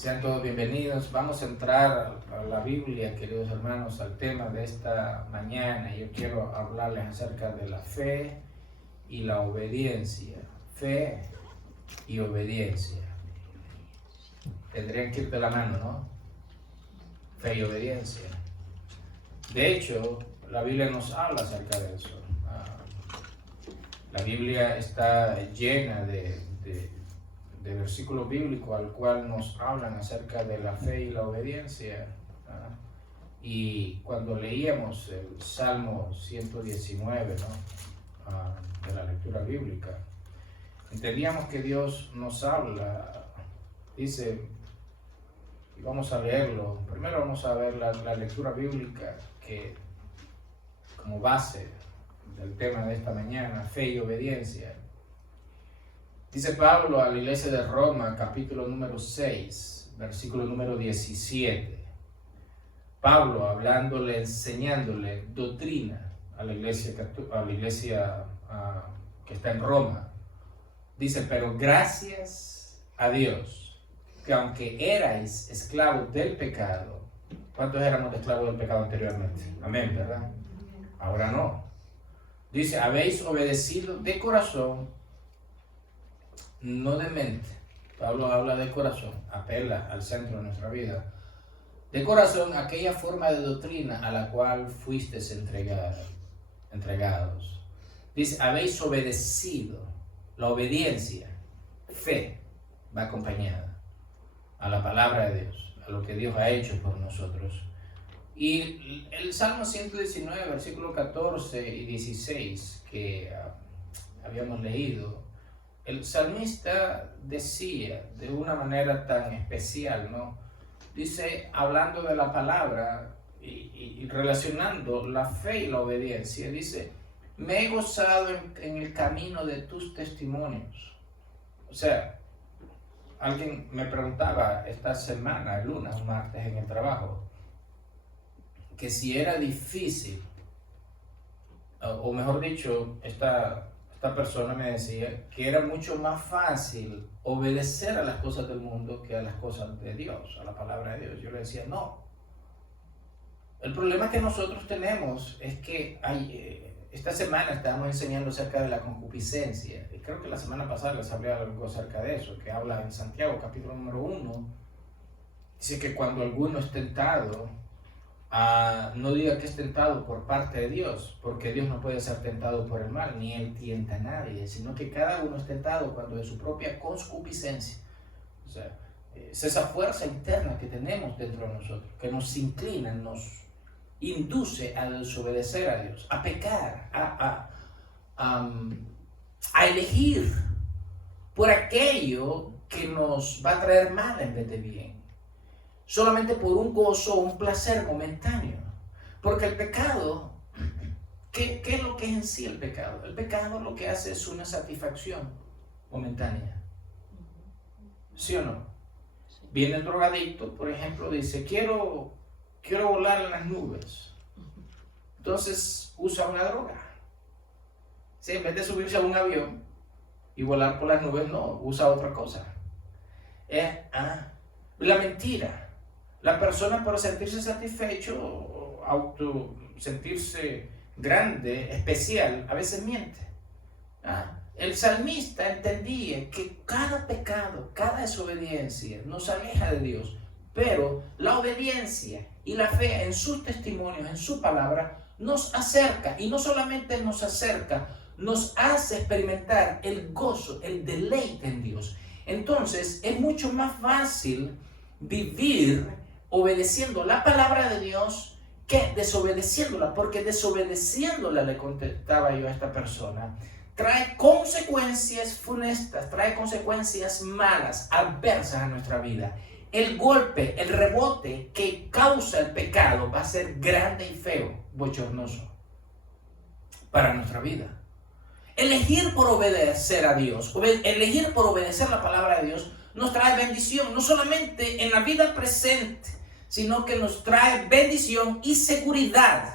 Sean todos bienvenidos. Vamos a entrar a la Biblia, queridos hermanos, al tema de esta mañana. Yo quiero hablarles acerca de la fe y la obediencia. Fe y obediencia. Tendrían que ir de la mano, ¿no? Fe y obediencia. De hecho, la Biblia nos habla acerca de eso. La Biblia está llena de versículos bíblicos al cual nos hablan acerca de la fe y la obediencia. Y cuando leíamos el Salmo 119, de la lectura bíblica, entendíamos que Dios nos habla, dice, y vamos a leerlo. Primero vamos a ver la lectura bíblica que como base del tema de esta mañana, fe y obediencia. Dice Pablo a la iglesia de Roma, capítulo número 6, versículo número 17. Pablo hablándole, enseñándole doctrina a la iglesia que está en Roma. Dice, pero gracias a Dios, que aunque erais esclavos del pecado, ¿cuántos éramos esclavos del pecado anteriormente? Amén, ¿verdad? Ahora no. Dice, habéis obedecido de corazón, no de mente. Pablo habla de corazón, apela al centro de nuestra vida. De corazón, aquella forma de doctrina a la cual fuisteis entregados. Dice, habéis obedecido. La obediencia, fe, va acompañada a la palabra de Dios, a lo que Dios ha hecho por nosotros. Y el Salmo 119, versículo 14 y 16 que habíamos leído, el salmista decía de una manera tan especial, ¿no? Dice, hablando de la palabra y relacionando la fe y la obediencia, dice, me he gozado en el camino de tus testimonios. O sea, alguien me preguntaba esta semana, el lunes, martes en el trabajo, que si era difícil, o mejor dicho, esta persona me decía que era mucho más fácil obedecer a las cosas del mundo que a las cosas de Dios, a la palabra de Dios. Yo le decía, no. El problema que nosotros tenemos es que esta semana estábamos enseñando acerca de la concupiscencia. Y creo que la semana pasada les hablé algo acerca de eso, que habla en Santiago, capítulo número 1. Dice que cuando alguno es tentado, no diga que es tentado por parte de Dios, porque Dios no puede ser tentado por el mal, ni Él tienta a nadie, sino que cada uno es tentado cuando de su propia concupiscencia. O sea, es esa fuerza interna que tenemos dentro de nosotros, que nos inclina, nos induce a desobedecer a Dios, a pecar, a elegir por aquello que nos va a traer mal en vez de bien. Solamente por un gozo o un placer momentáneo. Porque el pecado, ¿qué es lo que es en sí el pecado? El pecado lo que hace es una satisfacción momentánea. ¿Sí o no? Viene el drogadicto, por ejemplo, dice, quiero volar en las nubes. Entonces usa una droga. ¿Sí? En vez de subirse a un avión y volar por las nubes, no, usa otra cosa. La mentira. La persona, por sentirse satisfecho, sentirse grande, especial, a veces miente. El salmista entendía que cada pecado, cada desobediencia nos aleja de Dios, pero la obediencia y la fe en sus testimonios, en su palabra, nos acerca, y no solamente nos acerca, nos hace experimentar el gozo, el deleite en Dios. Entonces es mucho más fácil vivir obedeciendo la palabra de Dios que desobedeciéndola, porque desobedeciéndola, le contestaba yo a esta persona, trae consecuencias funestas, trae consecuencias malas, adversas a nuestra vida. El golpe, el rebote que causa el pecado va a ser grande y feo, bochornoso para nuestra vida. Elegir por obedecer a Dios, elegir por obedecer la palabra de Dios, nos trae bendición, no solamente en la vida presente, sino que nos trae bendición y seguridad.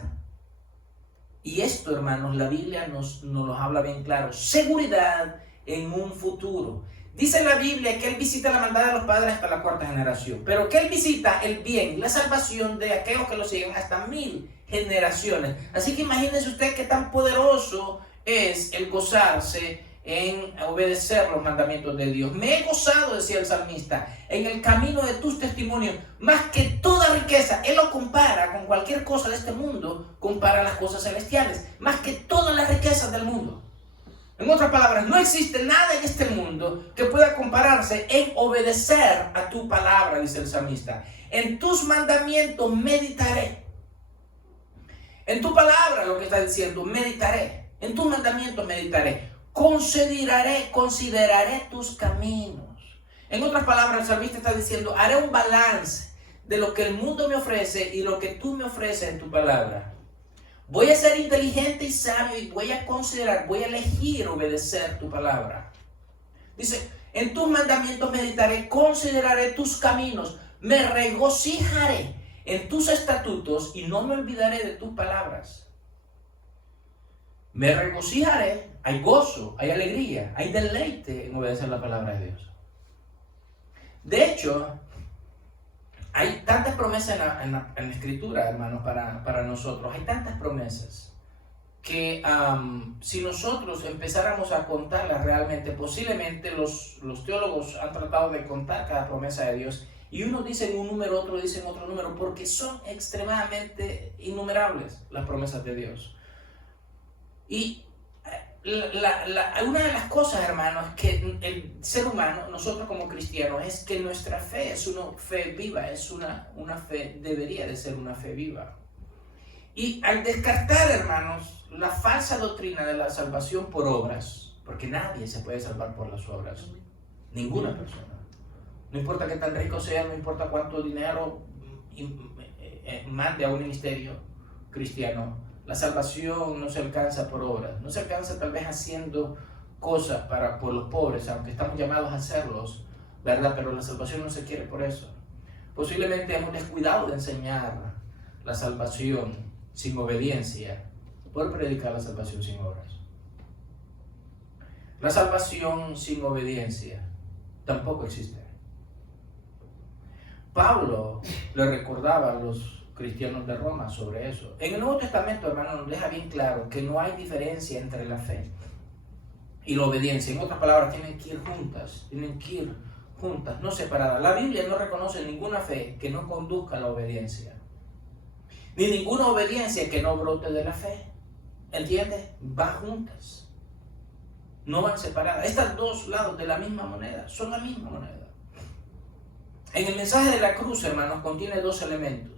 Y esto, hermanos, la Biblia nos lo habla bien claro. Seguridad en un futuro. Dice la Biblia que Él visita la maldad de los padres hasta la cuarta generación, pero que Él visita el bien, la salvación de aquellos que lo siguen hasta 1000 generaciones. Así que imagínese usted qué tan poderoso es el gozarse en obedecer los mandamientos de Dios. Me he gozado, decía el salmista, en el camino de tus testimonios, más que toda riqueza. Él lo compara con cualquier cosa de este mundo, compara las cosas celestiales, más que todas las riquezas del mundo. En otras palabras, no existe nada en este mundo que pueda compararse en obedecer a tu palabra, dice el salmista. En tus mandamientos meditaré. En tu palabra, lo que está diciendo, meditaré. En tus mandamientos meditaré. Consideraré tus caminos. En otras palabras, el salmista está diciendo, haré un balance de lo que el mundo me ofrece y lo que tú me ofreces en tu palabra. Voy a ser inteligente y sabio y voy a considerar, voy a elegir obedecer tu palabra. Dice, en tus mandamientos meditaré, consideraré tus caminos, me regocijaré en tus estatutos y no me olvidaré de tus palabras. Me regocijaré, hay gozo, hay alegría, hay deleite en obedecer la palabra de Dios. De hecho, hay tantas promesas en la Escritura, hermanos, para nosotros. Hay tantas promesas que si nosotros empezáramos a contarlas realmente, posiblemente los teólogos han tratado de contar cada promesa de Dios y uno dice un número, otro dice otro número, porque son extremadamente innumerables las promesas de Dios. Y una de las cosas, hermanos, que el ser humano, nosotros como cristianos, es que nuestra fe es una fe viva, es una fe, debería de ser una fe viva. Y al descartar, hermanos, la falsa doctrina de la salvación por obras, porque nadie se puede salvar por las obras, ninguna persona. No importa qué tan rico sea, no importa cuánto dinero mande a un ministerio cristiano, la salvación no se alcanza por obras, no se alcanza tal vez haciendo cosas por los pobres, aunque estamos llamados a hacerlos, ¿verdad? Pero la salvación no se quiere por eso. Posiblemente hemos descuidado de enseñar la salvación sin obediencia, por predicar la salvación sin obras. La salvación sin obediencia tampoco existe. Pablo le recordaba a los cristianos de Roma sobre eso. En el Nuevo Testamento, hermano, nos deja bien claro que no hay diferencia entre la fe y la obediencia. En otras palabras, tienen que ir juntas, no separadas. La Biblia no reconoce ninguna fe que no conduzca a la obediencia, ni ninguna obediencia que no brote de la fe. ¿Entiendes? Van juntas, no van separadas. Estas dos lados de la misma moneda son la misma moneda. En el mensaje de la cruz, hermanos, contiene dos elementos.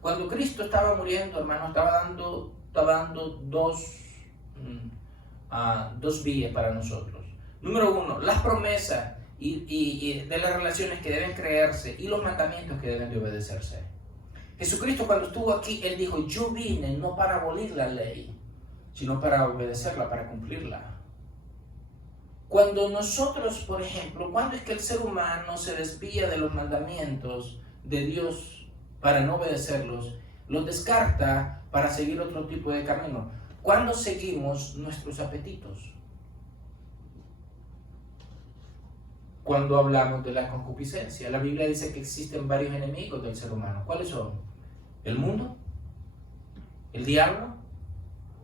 Cuando Cristo estaba muriendo, hermanos, estaba dando dos vías para nosotros. Número uno, las promesas y de las relaciones que deben creerse y los mandamientos que deben de obedecerse. Jesucristo, cuando estuvo aquí, Él dijo, yo vine no para abolir la ley, sino para obedecerla, para cumplirla. Cuando nosotros, por ejemplo, cuando es que el ser humano se desvía de los mandamientos de Dios para no obedecerlos, los descarta para seguir otro tipo de camino? Cuando seguimos nuestros apetitos. Cuando hablamos de la concupiscencia, la Biblia dice que existen varios enemigos del ser humano. ¿Cuáles son? El mundo, el diablo,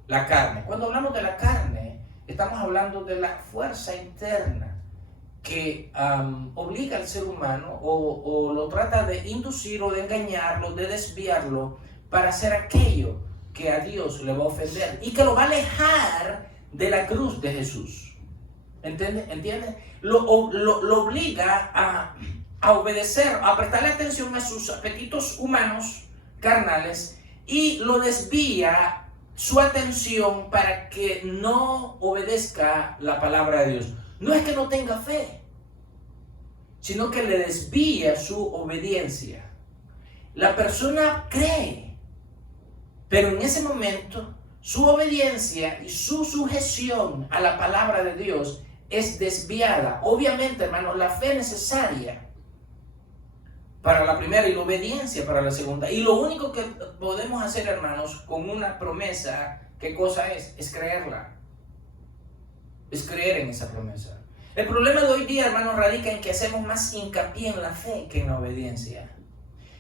la carne. Cuando hablamos de la carne, estamos hablando de la fuerza interna que obliga al ser humano o lo trata de inducir o de engañarlo, de desviarlo para hacer aquello que a Dios le va a ofender y que lo va a alejar de la cruz de Jesús. ¿Entiendes? Lo obliga a obedecer, a prestarle atención a sus apetitos humanos, carnales, y lo desvía su atención para que no obedezca la palabra de Dios. No es que no tenga fe, sino que le desvía su obediencia. La persona cree, pero en ese momento su obediencia y su sujeción a la palabra de Dios es desviada. Obviamente, hermanos, la fe es necesaria para la primera y la obediencia para la segunda. Y lo único que podemos hacer, hermanos, con una promesa, ¿qué cosa es? Es creerla. Es creer en esa promesa. El problema de hoy día, hermanos, radica en que hacemos más hincapié en la fe que en la obediencia.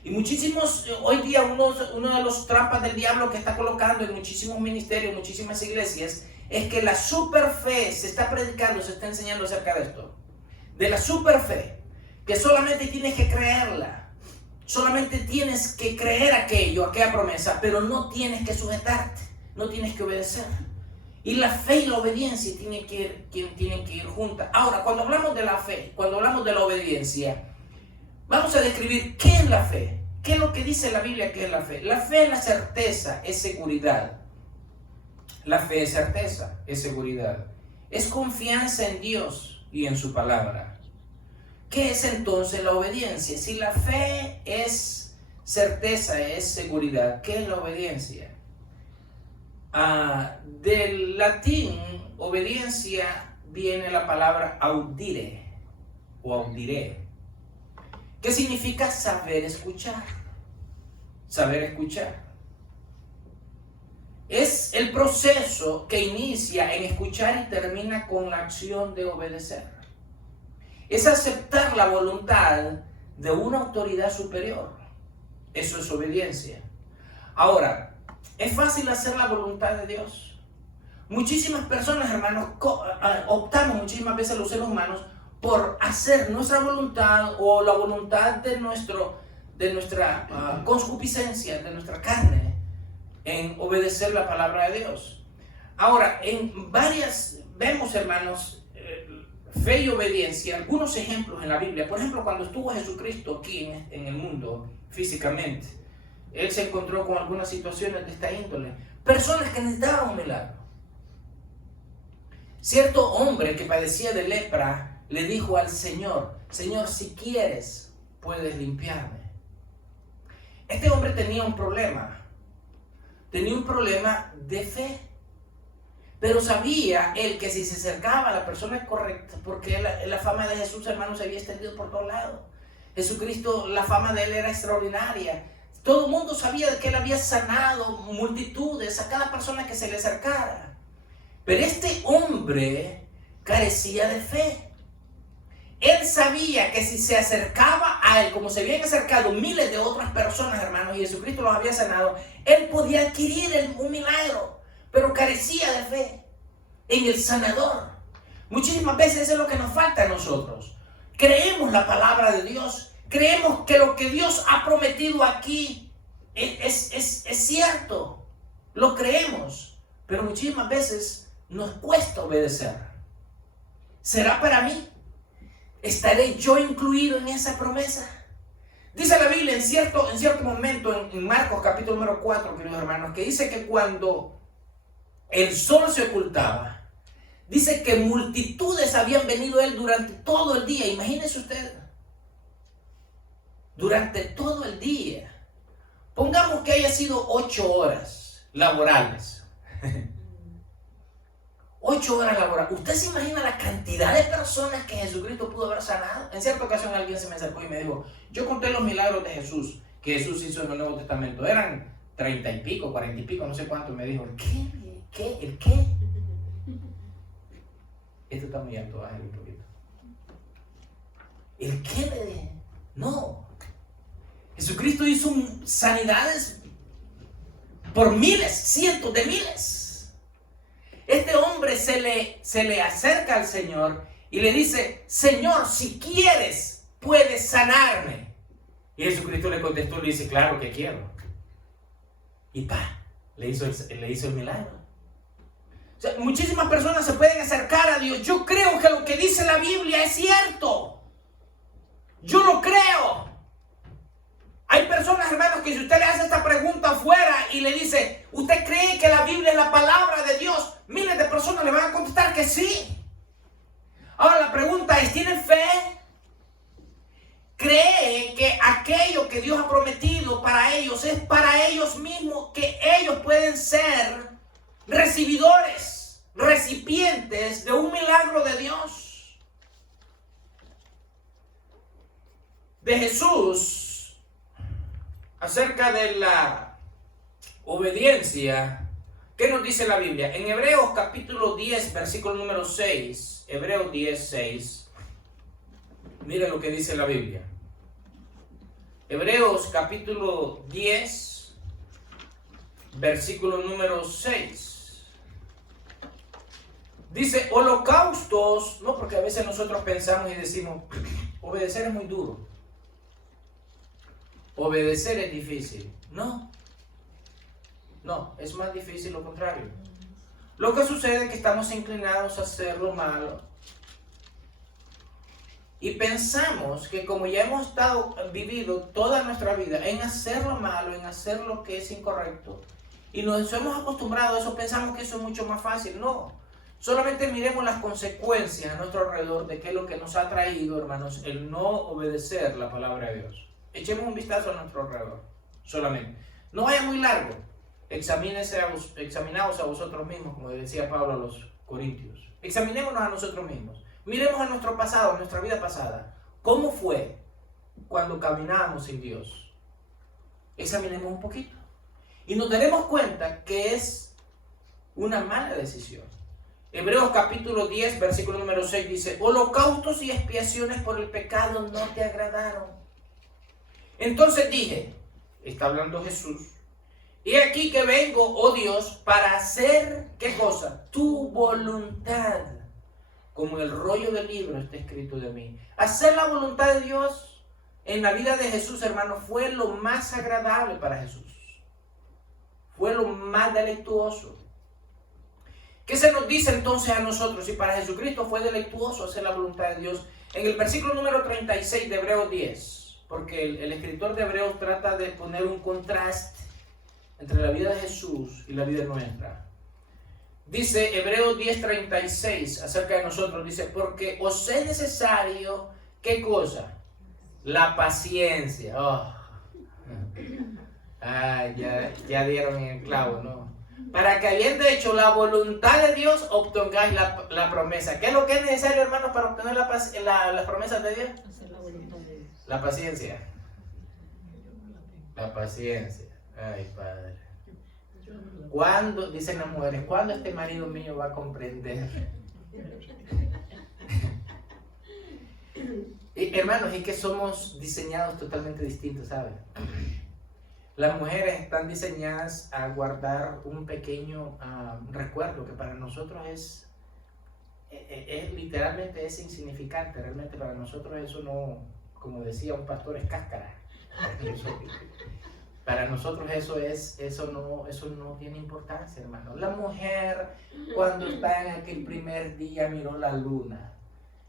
Y muchísimos, hoy día, uno de los trampas del diablo que está colocando en muchísimos ministerios, muchísimas iglesias, es que la superfe se está predicando, se está enseñando acerca de esto. De la superfe, que solamente tienes que creerla, solamente tienes que creer aquella promesa, pero no tienes que sujetarte, no tienes que obedecer. Y la fe y la obediencia tienen que ir juntas. Ahora, cuando hablamos de la fe, cuando hablamos de la obediencia, vamos a describir qué es la fe. ¿Qué es lo que dice la Biblia que es la fe? La fe es la certeza, es seguridad. La fe es certeza, es seguridad. Es confianza en Dios y en su palabra. ¿Qué es entonces la obediencia? Si la fe es certeza, es seguridad, ¿qué es la obediencia? Del latín, obediencia, viene la palabra audire o audire, que significa saber escuchar. Saber escuchar. Es el proceso que inicia en escuchar y termina con la acción de obedecer. Es aceptar la voluntad de una autoridad superior. Eso es obediencia. Ahora, ¿es fácil hacer la voluntad de Dios? Muchísimas personas, hermanos, optamos muchísimas veces los seres humanos por hacer nuestra voluntad o la voluntad de nuestra concupiscencia, de nuestra carne, en obedecer la palabra de Dios. Ahora, vemos, hermanos, fe y obediencia, algunos ejemplos en la Biblia. Por ejemplo, cuando estuvo Jesucristo aquí en el mundo físicamente, Él se encontró con algunas situaciones de esta índole. Personas que necesitaban un milagro. Cierto hombre que padecía de lepra le dijo al Señor: Señor, si quieres, puedes limpiarme. Este hombre tenía un problema. Tenía un problema de fe. Pero sabía él que si se acercaba a la persona correcta, porque la fama de Jesús, hermanos, se había extendido por todos lados. Jesucristo, la fama de él era extraordinaria. Todo el mundo sabía que él había sanado multitudes a cada persona que se le acercara. Pero este hombre carecía de fe. Él sabía que si se acercaba a él, como se habían acercado miles de otras personas, hermanos, y Jesucristo los había sanado, él podía adquirir un milagro, pero carecía de fe en el sanador. Muchísimas veces eso es lo que nos falta a nosotros. Creemos la palabra de Dios, creemos que lo que Dios ha prometido aquí es cierto, lo creemos, pero muchísimas veces nos cuesta obedecer. ¿Será para mí? ¿Estaré yo incluido en esa promesa? Dice la Biblia en cierto momento, en Marcos capítulo número 4, queridos hermanos, que dice que cuando el sol se ocultaba, dice que multitudes habían venido a él durante todo el día. Imagínense usted, durante todo el día. Pongamos que haya sido 8 horas laborales. 8 horas laborales. ¿Usted se imagina la cantidad de personas que Jesucristo pudo haber sanado? En cierta ocasión alguien se me acercó y me dijo: yo conté los milagros de Jesús, que Jesús hizo en el Nuevo Testamento. Eran 30 y pico, 40 y pico, no sé cuánto. Y me dijo: ¿El qué? Esto está muy alto, bájale un poquito. ¿El qué? Le dije. No. Jesucristo hizo sanidades por miles, cientos de miles. Este hombre se le acerca al Señor y le dice: Señor, si quieres, puedes sanarme. Y Jesucristo le contestó y le dice: claro que quiero. Y le hizo el milagro. O sea, muchísimas personas se pueden acercar a Dios. Yo creo que lo que dice la Biblia es cierto. Yo lo creo. Hay personas, hermanos, que si usted le hace esta pregunta afuera y le dice: ¿usted cree que la Biblia es la palabra de Dios? Miles de personas le van a contestar que sí. Ahora la pregunta es: ¿tienen fe? ¿Cree que aquello que Dios ha prometido para ellos es para ellos mismos, que ellos pueden ser recibidores, recipientes de un milagro de Dios? De Jesús, acerca de la obediencia, ¿Qué nos dice la Biblia? En Hebreos capítulo 10, versículo número 6, Hebreos 10, 6, mire lo que dice la Biblia. Hebreos capítulo 10, versículo número 6. Dice, holocaustos, no, porque a veces nosotros pensamos y decimos, obedecer es muy duro. Obedecer es difícil. No, es más difícil lo contrario. Lo que sucede es que estamos inclinados a hacer lo malo. Y pensamos que como ya hemos vivido toda nuestra vida en hacer lo malo, en hacer lo que es incorrecto, y nos hemos acostumbrado a eso, pensamos que eso es mucho más fácil. No, solamente miremos las consecuencias a nuestro alrededor de qué es lo que nos ha traído, hermanos, el no obedecer la palabra de Dios. Echemos un vistazo a nuestro alrededor, solamente. No vaya muy largo. Examinaos a vosotros mismos, como decía Pablo a los Corintios. Examinémonos a nosotros mismos. Miremos a nuestro pasado, a nuestra vida pasada. ¿Cómo fue cuando caminábamos sin Dios? Examinemos un poquito. Y nos daremos cuenta que es una mala decisión. Hebreos capítulo 10, versículo número 6 dice, holocaustos y expiaciones por el pecado no te agradaron. Entonces dije, está hablando Jesús, y aquí que vengo, oh Dios, para hacer, ¿qué cosa? Tu voluntad. Como el rollo del libro está escrito de mí. Hacer la voluntad de Dios en la vida de Jesús, hermano, fue lo más agradable para Jesús. Fue lo más deleituoso. ¿Qué se nos dice entonces a nosotros? Si para Jesucristo fue deleituoso hacer la voluntad de Dios. En el versículo número 36 de Hebreos 10, porque el escritor de Hebreos trata de poner un contraste entre la vida de Jesús y la vida nuestra. Dice Hebreos 10:36 acerca de nosotros, dice, porque os es necesario, ¿qué cosa? La paciencia. Ya dieron en el clavo, ¿no? Para que habiendo hecho la voluntad de Dios, obtengáis la promesa. ¿Qué es lo que es necesario, hermanos, para obtener las promesas de Dios? Hacer la voluntad de Dios. La paciencia. La paciencia. Ay, Padre. ¿Cuándo, dicen las mujeres, cuándo este marido mío va a comprender? Hermanos, es que somos diseñados totalmente distintos, ¿saben? Las mujeres están diseñadas a guardar un pequeño recuerdo que para nosotros es literalmente es insignificante. Realmente para nosotros eso no, como decía un pastor, es cáscara. Para nosotros eso no tiene importancia, hermano. La mujer, cuando está en aquel primer día, miró la luna,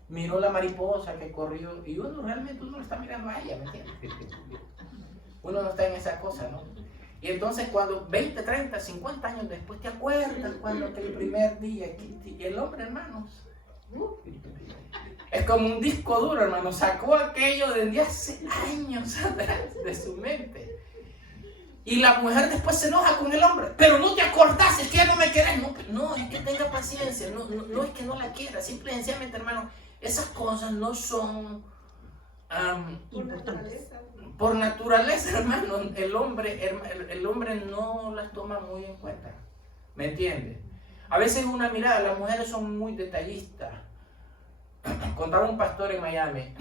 miró la mariposa que corrió, y uno lo está mirando a ella, ¿me entiendes? Uno no está en esa cosa, ¿no? Y entonces cuando 20, 30, 50 años después te acuerdas cuando aquel primer día, y el hombre, hermanos, es como un disco duro, hermano, sacó aquello desde hace años atrás de su mente. Y la mujer después se enoja con el hombre. Pero no te acordás, es que ya no me querés. No, es que tenga paciencia. No es que no la quiera. Simple y sencillamente, hermano, esas cosas no son Importantes. Por naturaleza, hermano. El hombre no las toma muy en cuenta. ¿Me entiendes? A veces una mirada, las mujeres son muy detallistas. Contaba un pastor en Miami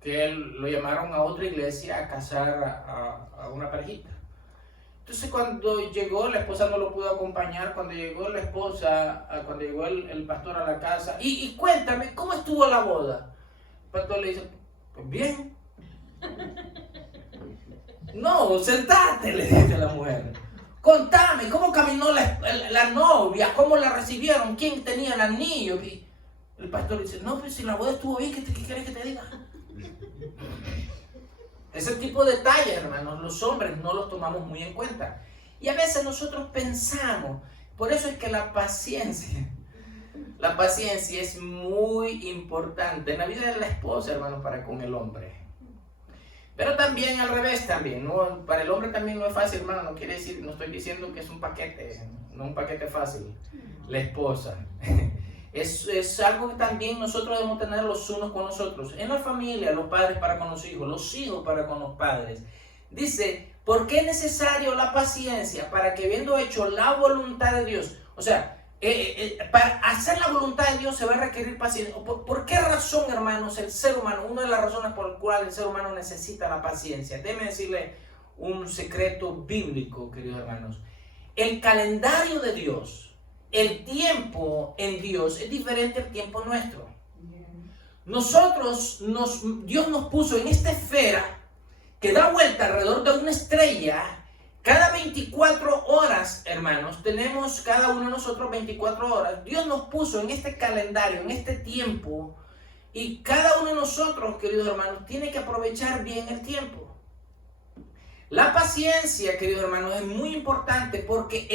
que él lo llamaron a otra iglesia a casar a una parejita. Entonces cuando llegó, la esposa no lo pudo acompañar. Cuando llegó la esposa, cuando llegó el pastor a la casa, y cuéntame, ¿cómo estuvo la boda? El pastor le dice, pues bien. No, sentate, le dice a la mujer. Contame, ¿cómo caminó la novia? ¿Cómo la recibieron? ¿Quién tenía el anillo? Y el pastor dice, no, pues si la boda estuvo bien, ¿qué quieres que te diga? Ese tipo de detalles, hermanos, los hombres no los tomamos muy en cuenta. Y a veces nosotros pensamos, por eso es que la paciencia es muy importante en la vida de la esposa, hermanos, para con el hombre. Pero también al revés también, ¿no? Para el hombre también no es fácil, hermano, no estoy diciendo que es un paquete, no un paquete fácil, la esposa. Es algo que también nosotros debemos tener los unos con los otros. En la familia, los padres para con los hijos para con los padres. Dice, ¿Por qué es necesario la paciencia? Para que habiendo hecho la voluntad de Dios, o sea, para hacer la voluntad de Dios se va a requerir paciencia. ¿Por qué razón, hermanos, el ser humano, una de las razones por las cuales el ser humano necesita la paciencia? Déjenme decirle un secreto bíblico, queridos hermanos. El calendario de Dios, el tiempo en Dios es diferente al tiempo nuestro. Dios nos puso en esta esfera que da vuelta alrededor de una estrella. Cada 24 horas, hermanos, tenemos cada uno de nosotros 24 horas. Dios nos puso en este calendario, en este tiempo, y cada uno de nosotros, queridos hermanos, tiene que aprovechar bien el tiempo. La paciencia, queridos hermanos, es muy importante porque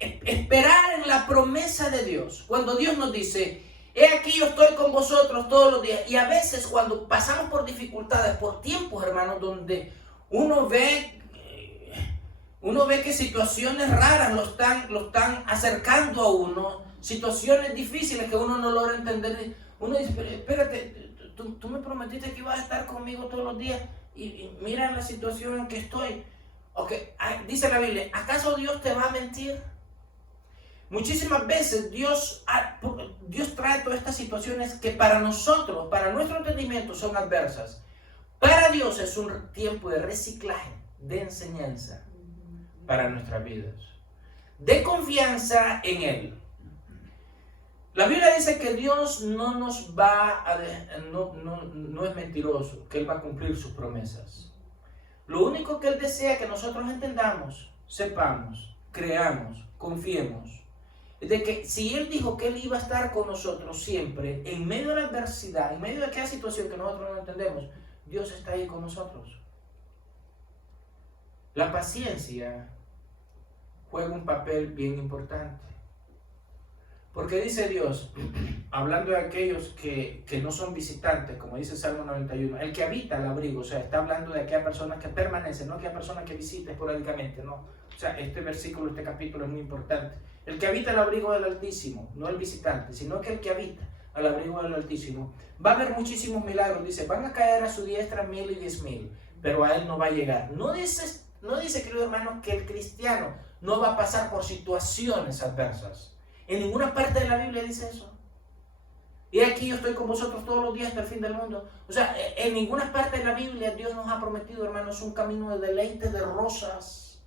esperar en la promesa de Dios, cuando Dios nos dice, he aquí yo estoy con vosotros todos los días, y a veces cuando pasamos por dificultades, por tiempos, hermanos, donde uno ve que situaciones raras lo están acercando a uno, situaciones difíciles que uno no logra entender. Uno dice, pero espérate, tú me prometiste que ibas a estar conmigo todos los días y mira la situación en que estoy. Okay. Dice la Biblia, ¿acaso Dios te va a mentir? Muchísimas veces Dios trae todas estas situaciones que para nosotros, para nuestro entendimiento, son adversas. Para Dios es un tiempo de reciclaje, de enseñanza para nuestras vidas, de confianza en Él. La Biblia dice que Dios no es mentiroso, que Él va a cumplir sus promesas. Lo único que Él desea que nosotros entendamos, sepamos, creamos, confiemos, es de que si Él dijo que Él iba a estar con nosotros siempre, en medio de la adversidad, en medio de aquella situación que nosotros no entendemos, Dios está ahí con nosotros. La paciencia juega un papel bien importante. Porque dice Dios, hablando de aquellos que no son visitantes, como dice Salmo 91, el que habita el abrigo, o sea, está hablando de aquellas personas que permanecen, no aquellas personas que visita esporádicamente, no. O sea, este versículo, este capítulo es muy importante. El que habita el abrigo del Altísimo, no el visitante, sino que el que habita al abrigo del Altísimo, va a haber muchísimos milagros. Dice, van a caer a su diestra 1000 y 10,000, pero a él no va a llegar. No dice, querido hermano, que el cristiano no va a pasar por situaciones adversas. En ninguna parte de la Biblia dice eso. Y aquí yo estoy con vosotros todos los días hasta el fin del mundo. O sea, en ninguna parte de la Biblia Dios nos ha prometido, hermanos, un camino de deleite de rosas,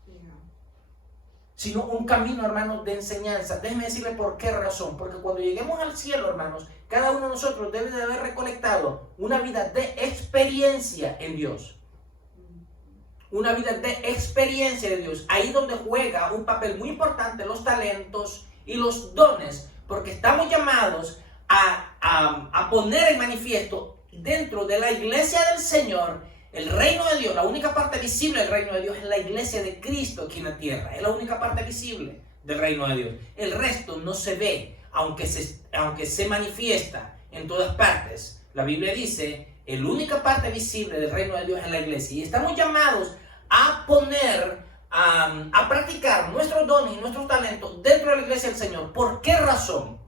sino un camino, hermanos, de enseñanza. Déjenme decirle por qué razón. Porque cuando lleguemos al cielo, hermanos, cada uno de nosotros debe de haber recolectado una vida de experiencia en Dios. Una vida de experiencia de Dios. Ahí donde juega un papel muy importante los talentos y los dones, porque estamos llamados a poner en manifiesto dentro de la iglesia del Señor el reino de Dios. La única parte visible del reino de Dios es la iglesia de Cristo aquí en la tierra. Es la única parte visible del reino de Dios. El resto no se ve, aunque se manifiesta en todas partes. La Biblia dice, la única parte visible del reino de Dios es la iglesia. Y estamos llamados a poner, a practicar nuestros dones y nuestros talentos dentro de la iglesia del Señor. ¿Por qué razón?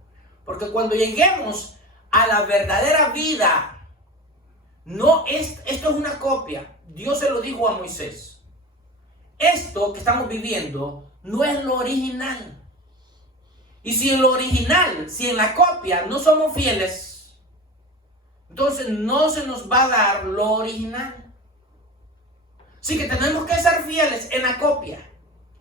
Porque cuando lleguemos a la verdadera vida, esto es una copia. Dios se lo dijo a Moisés. Esto que estamos viviendo no es lo original. Y si en lo original, si en la copia no somos fieles, entonces no se nos va a dar lo original. Así que tenemos que ser fieles en la copia.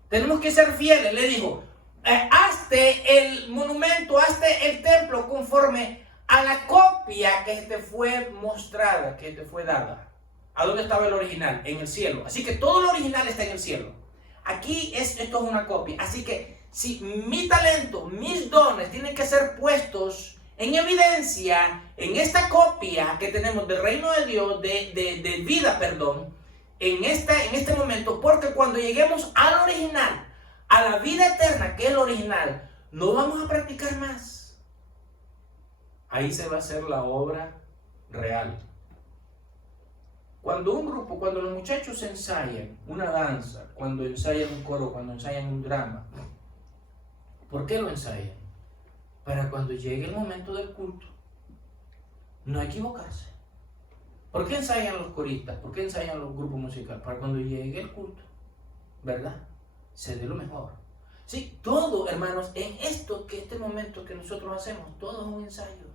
Tenemos que ser fieles. Le dijo, hazte el monumento, hazte el templo conforme a la copia que te fue mostrada, que te fue dada. ¿A dónde estaba el original? En el cielo. Así que todo lo original está en el cielo. Aquí esto es una copia. Así que si mi talento, mis dones tienen que ser puestos en evidencia en esta copia que tenemos del reino de Dios, de vida, en este momento, porque cuando lleguemos al original, a la vida eterna, que es lo original, no vamos a practicar más. Ahí se va a hacer la obra real. Cuando los muchachos ensayan una danza, cuando ensayan un coro, cuando ensayan un drama, ¿por qué lo ensayan? Para cuando llegue el momento del culto, no equivocarse. ¿Por qué ensayan los coristas? ¿Por qué ensayan los grupos musicales? Para cuando llegue el culto, ¿verdad? Se dé lo mejor. Sí, todo, hermanos, en este momento que nosotros hacemos, todo es un ensayo.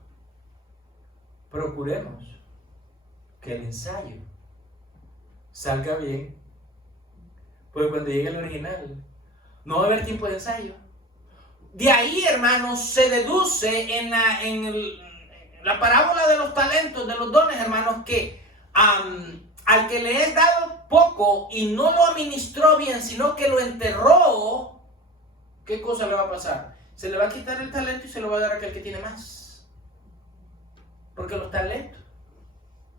Procuremos que el ensayo salga bien, porque cuando llegue el original, no va a haber tiempo de ensayo. De ahí, hermanos, se deduce en la parábola de los talentos, de los dones, hermanos, que al que le es dado poco y no lo administró bien, sino que lo enterró, ¿qué cosa le va a pasar? Se le va a quitar el talento y se lo va a dar a aquel que tiene más. Porque los talentos,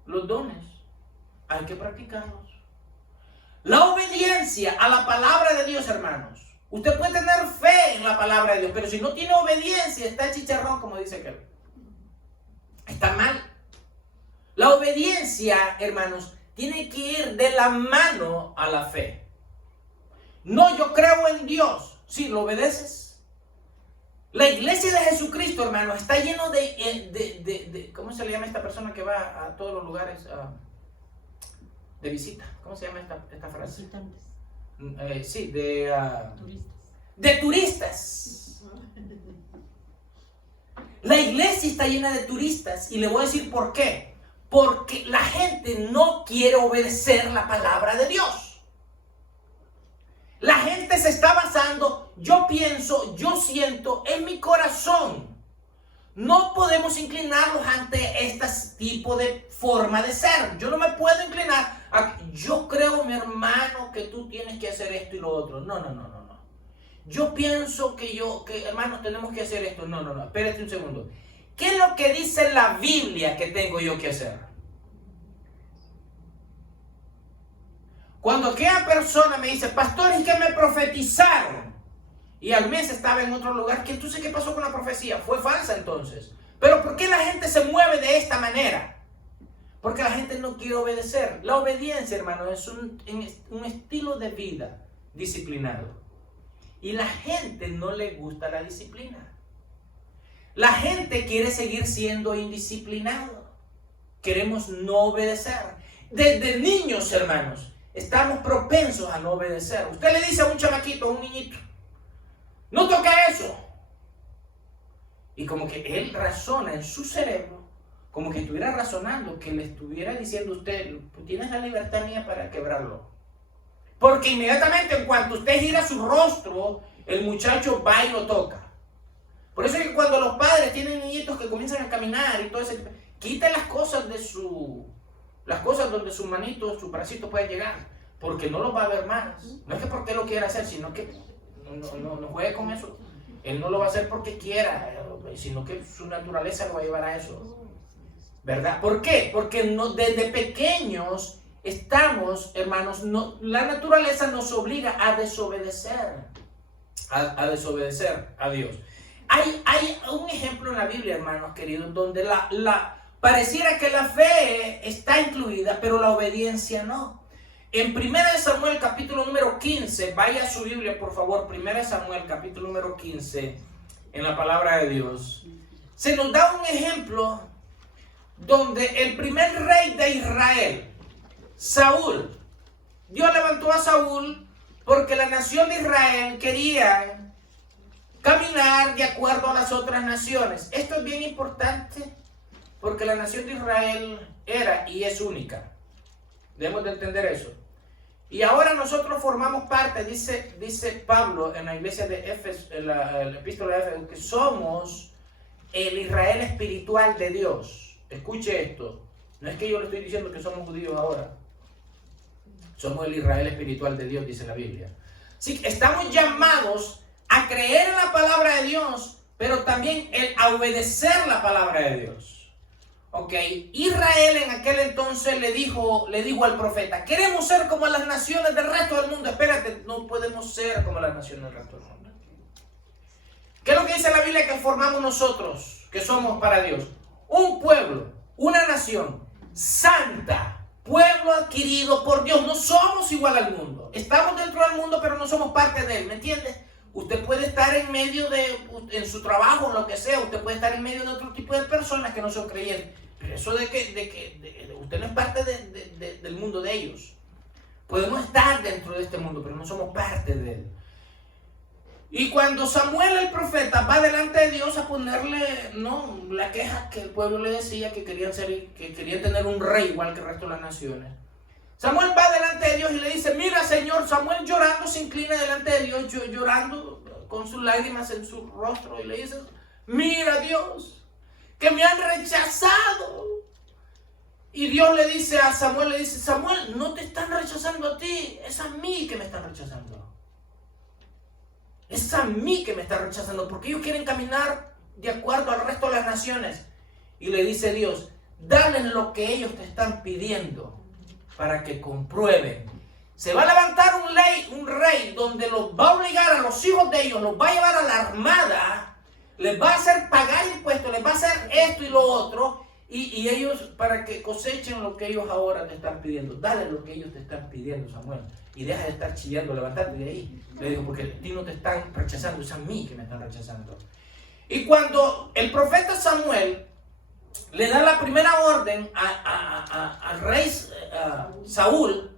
los dones, hay que practicarlos. La obediencia a la palabra de Dios, hermanos. Usted puede tener fe en la palabra de Dios, pero si no tiene obediencia, está chicharrón, como dice aquel. Está mal. La obediencia, hermanos, tiene que ir de la mano a la fe. No, yo creo en Dios. Sí, lo obedeces. La iglesia de Jesucristo, hermanos, está lleno de ¿cómo se le llama esta persona que va a todos los lugares de visita? ¿Cómo se llama esta frase? Visitantes. Sí, Turistas. de turistas. La iglesia está llena de turistas y le voy a decir por qué. Porque la gente no quiere obedecer la palabra de Dios. La gente se está basando, yo pienso, yo siento, en mi corazón. No podemos inclinarnos ante este tipo de forma de ser. Yo no me puedo inclinar a, yo creo, mi hermano, que tú tienes que hacer esto y lo otro. No. Yo pienso que hermanos, tenemos que hacer esto. No. Espérate un segundo. ¿Qué es lo que dice la Biblia que tengo yo que hacer? Cuando aquella persona me dice, pastor, es que me profetizaron, y al mes estaba en otro lugar, que tú sé qué pasó con la profecía, fue falsa entonces. Pero ¿por qué la gente se mueve de esta manera? Porque la gente no quiere obedecer. La obediencia, hermano, es un estilo de vida disciplinado. Y la gente no le gusta la disciplina. La gente quiere seguir siendo indisciplinado. Queremos no obedecer. Desde niños, hermanos, estamos propensos a no obedecer. Usted le dice a un chamaquito, a un niñito, no toque eso. Y como que él razona en su cerebro, como que estuviera razonando, que le estuviera diciendo a usted, tienes la libertad mía para quebrarlo. Porque inmediatamente en cuanto usted gira su rostro, el muchacho va y lo toca. Por eso es que cuando los padres tienen niñitos que comienzan a caminar y todo eso, quiten las cosas las cosas donde su manito, su bracito puede llegar, porque no los va a ver más. No es que porque lo quiera hacer, sino que no juegue con eso. Él no lo va a hacer porque quiera, sino que su naturaleza lo va a llevar a eso. ¿Verdad? ¿Por qué? Porque desde pequeños estamos, hermanos, la naturaleza nos obliga a desobedecer, a desobedecer a Dios. Hay un ejemplo en la Biblia, hermanos queridos, donde pareciera que la fe está incluida, pero la obediencia no. En 1 Samuel capítulo número 15, vaya a su Biblia por favor, 1 Samuel capítulo número 15, en la palabra de Dios, se nos da un ejemplo donde el primer rey de Israel, Saúl, Dios levantó a Saúl porque la nación de Israel quería caminar de acuerdo a las otras naciones. Esto es bien importante porque la nación de Israel era y es única. Debemos de entender eso. Y ahora nosotros formamos parte, dice Pablo en la iglesia de Éfeso, en la epístola de Éfeso, que somos el Israel espiritual de Dios. Escuche esto. No es que yo le estoy diciendo que somos judíos ahora. Somos el Israel espiritual de Dios, dice la Biblia. Sí, estamos llamados a creer en la palabra de Dios, pero también a obedecer la palabra de Dios. Ok, Israel en aquel entonces le dijo al profeta, queremos ser como las naciones del resto del mundo. Espérate, no podemos ser como las naciones del resto del mundo. ¿Qué es lo que dice la Biblia que formamos nosotros, que somos para Dios? Un pueblo, una nación santa, pueblo adquirido por Dios. No somos igual al mundo. Estamos dentro del mundo, pero no somos parte de él, ¿me entiendes? Usted puede estar en medio en su trabajo, lo que sea, usted puede estar en medio de otro tipo de personas que no son creyentes, pero eso de que usted no es parte del mundo de ellos. Podemos estar dentro de este mundo, pero no somos parte de él. Y cuando Samuel el profeta va delante de Dios a ponerle la queja que el pueblo le decía, que querían tener un rey igual que el resto de las naciones, Samuel va delante de Dios y le dice: mira, Señor. Samuel llorando se inclina delante de Dios, llorando con sus lágrimas en su rostro, y le dice: mira, Dios, que me han rechazado. Y Dios le dice a Samuel, Samuel, no te están rechazando a ti, es a mí que me están rechazando. Es a mí que me están rechazando, porque ellos quieren caminar de acuerdo al resto de las naciones. Y le dice Dios: dale lo que ellos te están pidiendo para que comprueben. Se va a levantar un rey donde los va a obligar a los hijos de ellos, los va a llevar a la armada, les va a hacer pagar impuestos, les va a hacer esto y lo otro, y ellos, para que cosechen lo que ellos ahora te están pidiendo. Dale lo que ellos te están pidiendo, Samuel, y deja de estar chillando, levantarte de ahí. Le digo: porque a ti no te están rechazando, es a mí que me están rechazando. Y cuando el profeta Samuel le da la primera orden al rey Saúl,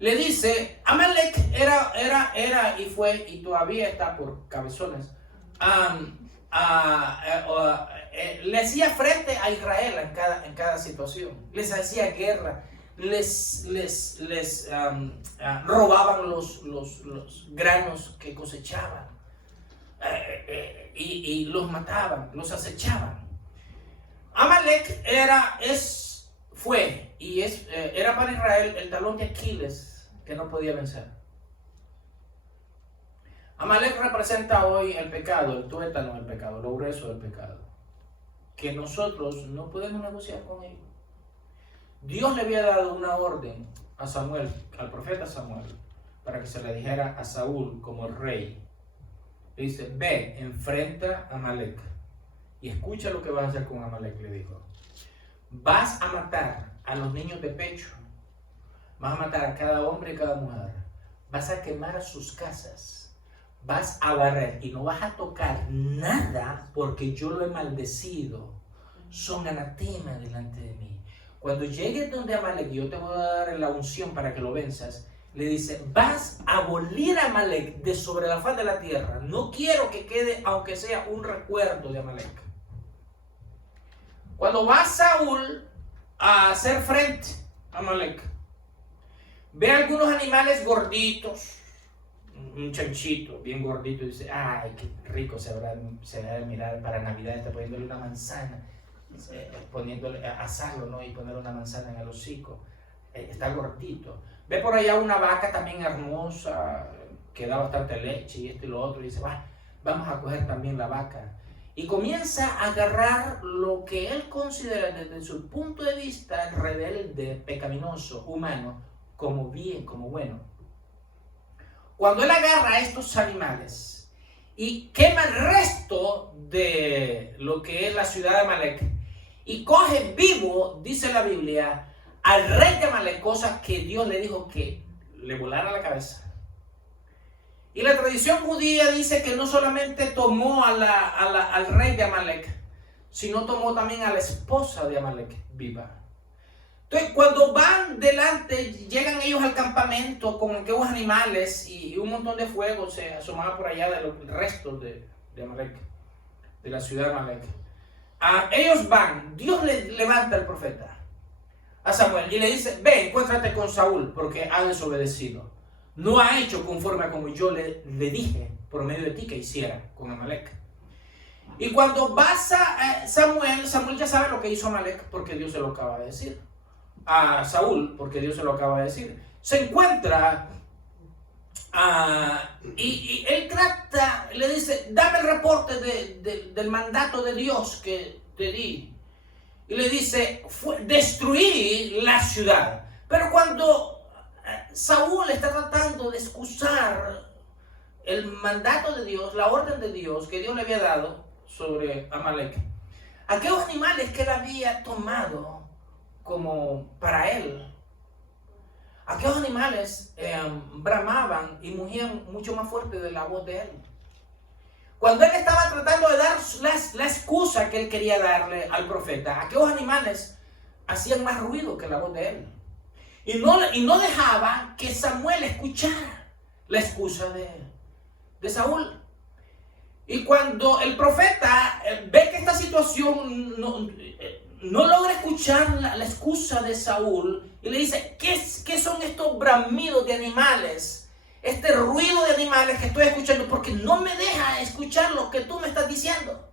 le dice: Amalek era y fue y todavía está por cabezones, le hacía frente a Israel en cada situación, les hacía guerra, les robaban los granos que cosechaban, y los mataban, los acechaban. Amalek era para Israel el talón de Aquiles que no podía vencer. Amalek representa hoy el pecado, el tuétano del pecado, lo grueso del pecado, que nosotros no podemos negociar con ellos. Dios le había dado una orden a Samuel, al profeta Samuel, para que se le dijera a Saúl como el rey. Le dice: ve, enfrenta a Amalek y escucha lo que vas a hacer con Amalek. Le dijo: vas a matar a los niños de pecho, vas a matar a cada hombre y cada mujer, vas a quemar sus casas, vas a barrer y no vas a tocar nada, porque yo lo he maldecido. Son anatema delante de mí. Cuando llegues donde Amalek, yo te voy a dar la unción para que lo venzas. Le dice: vas a abolir a Amalek de sobre la faz de la tierra. No quiero que quede, aunque sea un recuerdo de Amalek. Cuando va Saúl a hacer frente a Amalek, ve algunos animales gorditos, un chanchito bien gordito, y dice: ay, qué rico se va a mirar para Navidad, está poniéndole una manzana, poniéndole, asarlo, ¿no? Y ponerle una manzana en el hocico. Está gordito. Ve por allá una vaca también hermosa, que da bastante leche y esto y lo otro, y dice: vamos a coger también la vaca. Y comienza a agarrar lo que él considera desde su punto de vista rebelde, pecaminoso, humano, como bien, como bueno. Cuando él agarra a estos animales y quema el resto de lo que es la ciudad de Amalek, y coge vivo, dice la Biblia, al rey de Amalek, cosa que Dios le dijo que le volara la cabeza. Y la tradición judía dice que no solamente tomó al rey de Amalek, sino tomó también a la esposa de Amalek viva. Entonces, cuando van delante, llegan ellos al campamento con aquellos animales y un montón de fuego se asomaba por allá de los restos de Amalek, de la ciudad de Amalek. Ellos van, Dios le levanta al profeta, a Samuel, y le dice: ve, encuéntrate con Saúl, porque ha desobedecido. No ha hecho conforme a como yo le dije por medio de ti que hiciera con Amalek. Y cuando va Samuel ya sabe lo que hizo Amalek, porque Dios se lo acaba de decir. A Saúl, porque Dios se lo acaba de decir. Se encuentra y él trata, le dice: dame el reporte del mandato de Dios que te di. Y le dice: destruí la ciudad. Pero cuando Saúl está tratando de excusar el mandato de Dios, la orden de Dios que Dios le había dado sobre Amalek, aquellos animales que él había tomado como para él, aquellos animales bramaban y mugían mucho más fuerte de la voz de él. cuando él estaba tratando de dar la excusa que él quería darle al profeta, aquellos animales hacían más ruido que la voz de él. Y no dejaba que Samuel escuchara la excusa de Saúl. Y cuando el profeta ve que esta situación no logra escuchar la excusa de Saúl, y le dice, ¿qué son estos bramidos de animales? Este ruido de animales que estoy escuchando, porque no me deja escuchar lo que tú me estás diciendo.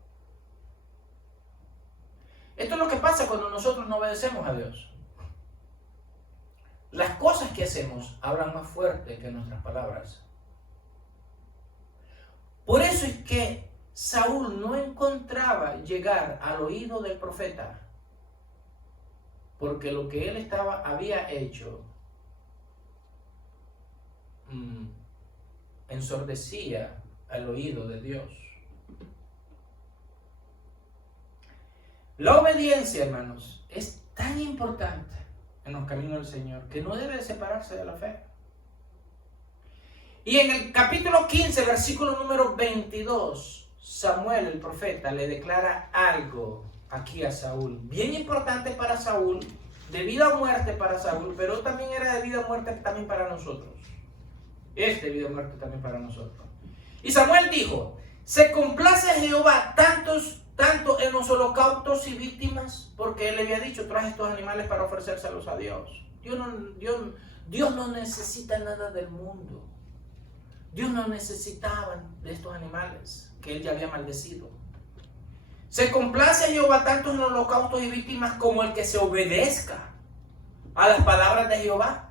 Esto es lo que pasa cuando nosotros no obedecemos a Dios. Las cosas que hacemos hablan más fuerte que nuestras palabras. Por eso es que Saúl no encontraba llegar al oído del profeta, porque lo que él había hecho ensordecía al oído de Dios. La obediencia, hermanos, es tan importante en los caminos del Señor que no debe separarse de la fe. Y en el capítulo 15, versículo número 22, Samuel, el profeta, le declara algo aquí a Saúl, bien importante para Saúl, de vida o muerte para Saúl, pero también era de vida o muerte también para nosotros. Es de vida o muerte también para nosotros. Y Samuel dijo, ¿se complace Jehová tanto en los holocaustos y víctimas? Porque él le había dicho, traje estos animales para ofrecérselos a Dios. Dios no necesita nada del mundo. Dios no necesitaba de estos animales que él ya había maldecido. ¿Se complace Jehová tanto en los holocaustos y víctimas como el que se obedezca a las palabras de Jehová?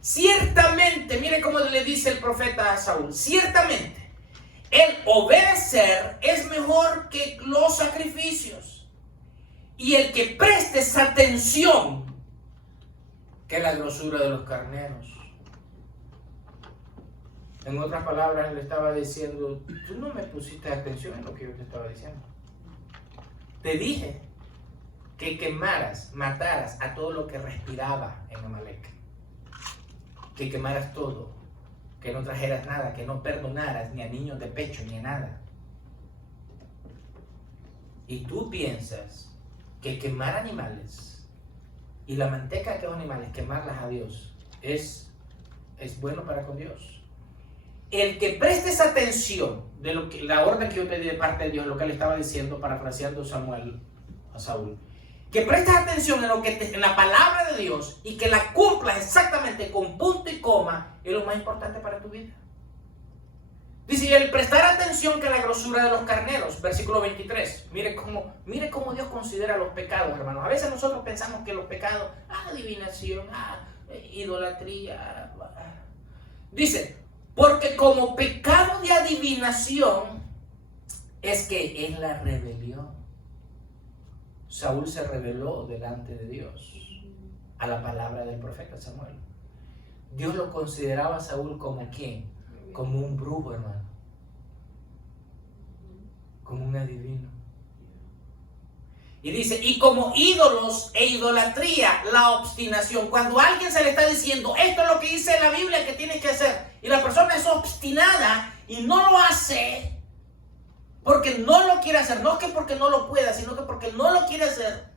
Ciertamente, mire cómo le dice el profeta a Saúl, ciertamente, el obedecer es mejor que los sacrificios, y el que prestes atención que la grosura de los carneros. En otras palabras, le estaba diciendo, tú no me pusiste atención en lo que yo te estaba diciendo. Te dije que quemaras, mataras a todo lo que respiraba en Amalek. Que quemaras todo, que no trajeras nada, que no perdonaras ni a niños de pecho ni a nada. Y tú piensas que quemar animales y la manteca de aquellos animales, quemarlas a Dios, es bueno para con Dios. El que prestes atención de lo que, la orden que yo te di de parte de Dios, lo que le estaba diciendo, parafraseando Samuel a Saúl, que prestes atención en la palabra de Dios y que la cumplas exactamente con punto y coma, es lo más importante para tu vida. Dice, el prestar atención que la grosura de los carneros, versículo 23. Mire cómo Dios considera los pecados, hermanos. A veces nosotros pensamos que los pecados, adivinación, idolatría. Dice, porque como pecado de adivinación es que es la rebelión. Saúl se rebeló delante de Dios a la palabra del profeta Samuel. Dios lo consideraba a Saúl como ¿quién? Como un brujo, hermano. Como un adivino. Y dice, y como ídolos e idolatría, la obstinación. Cuando a alguien se le está diciendo, esto es lo que dice la Biblia que tienes que hacer, y la persona es obstinada y no lo hace, porque no lo quiere hacer, no es que porque no lo pueda, sino que porque no lo quiere hacer.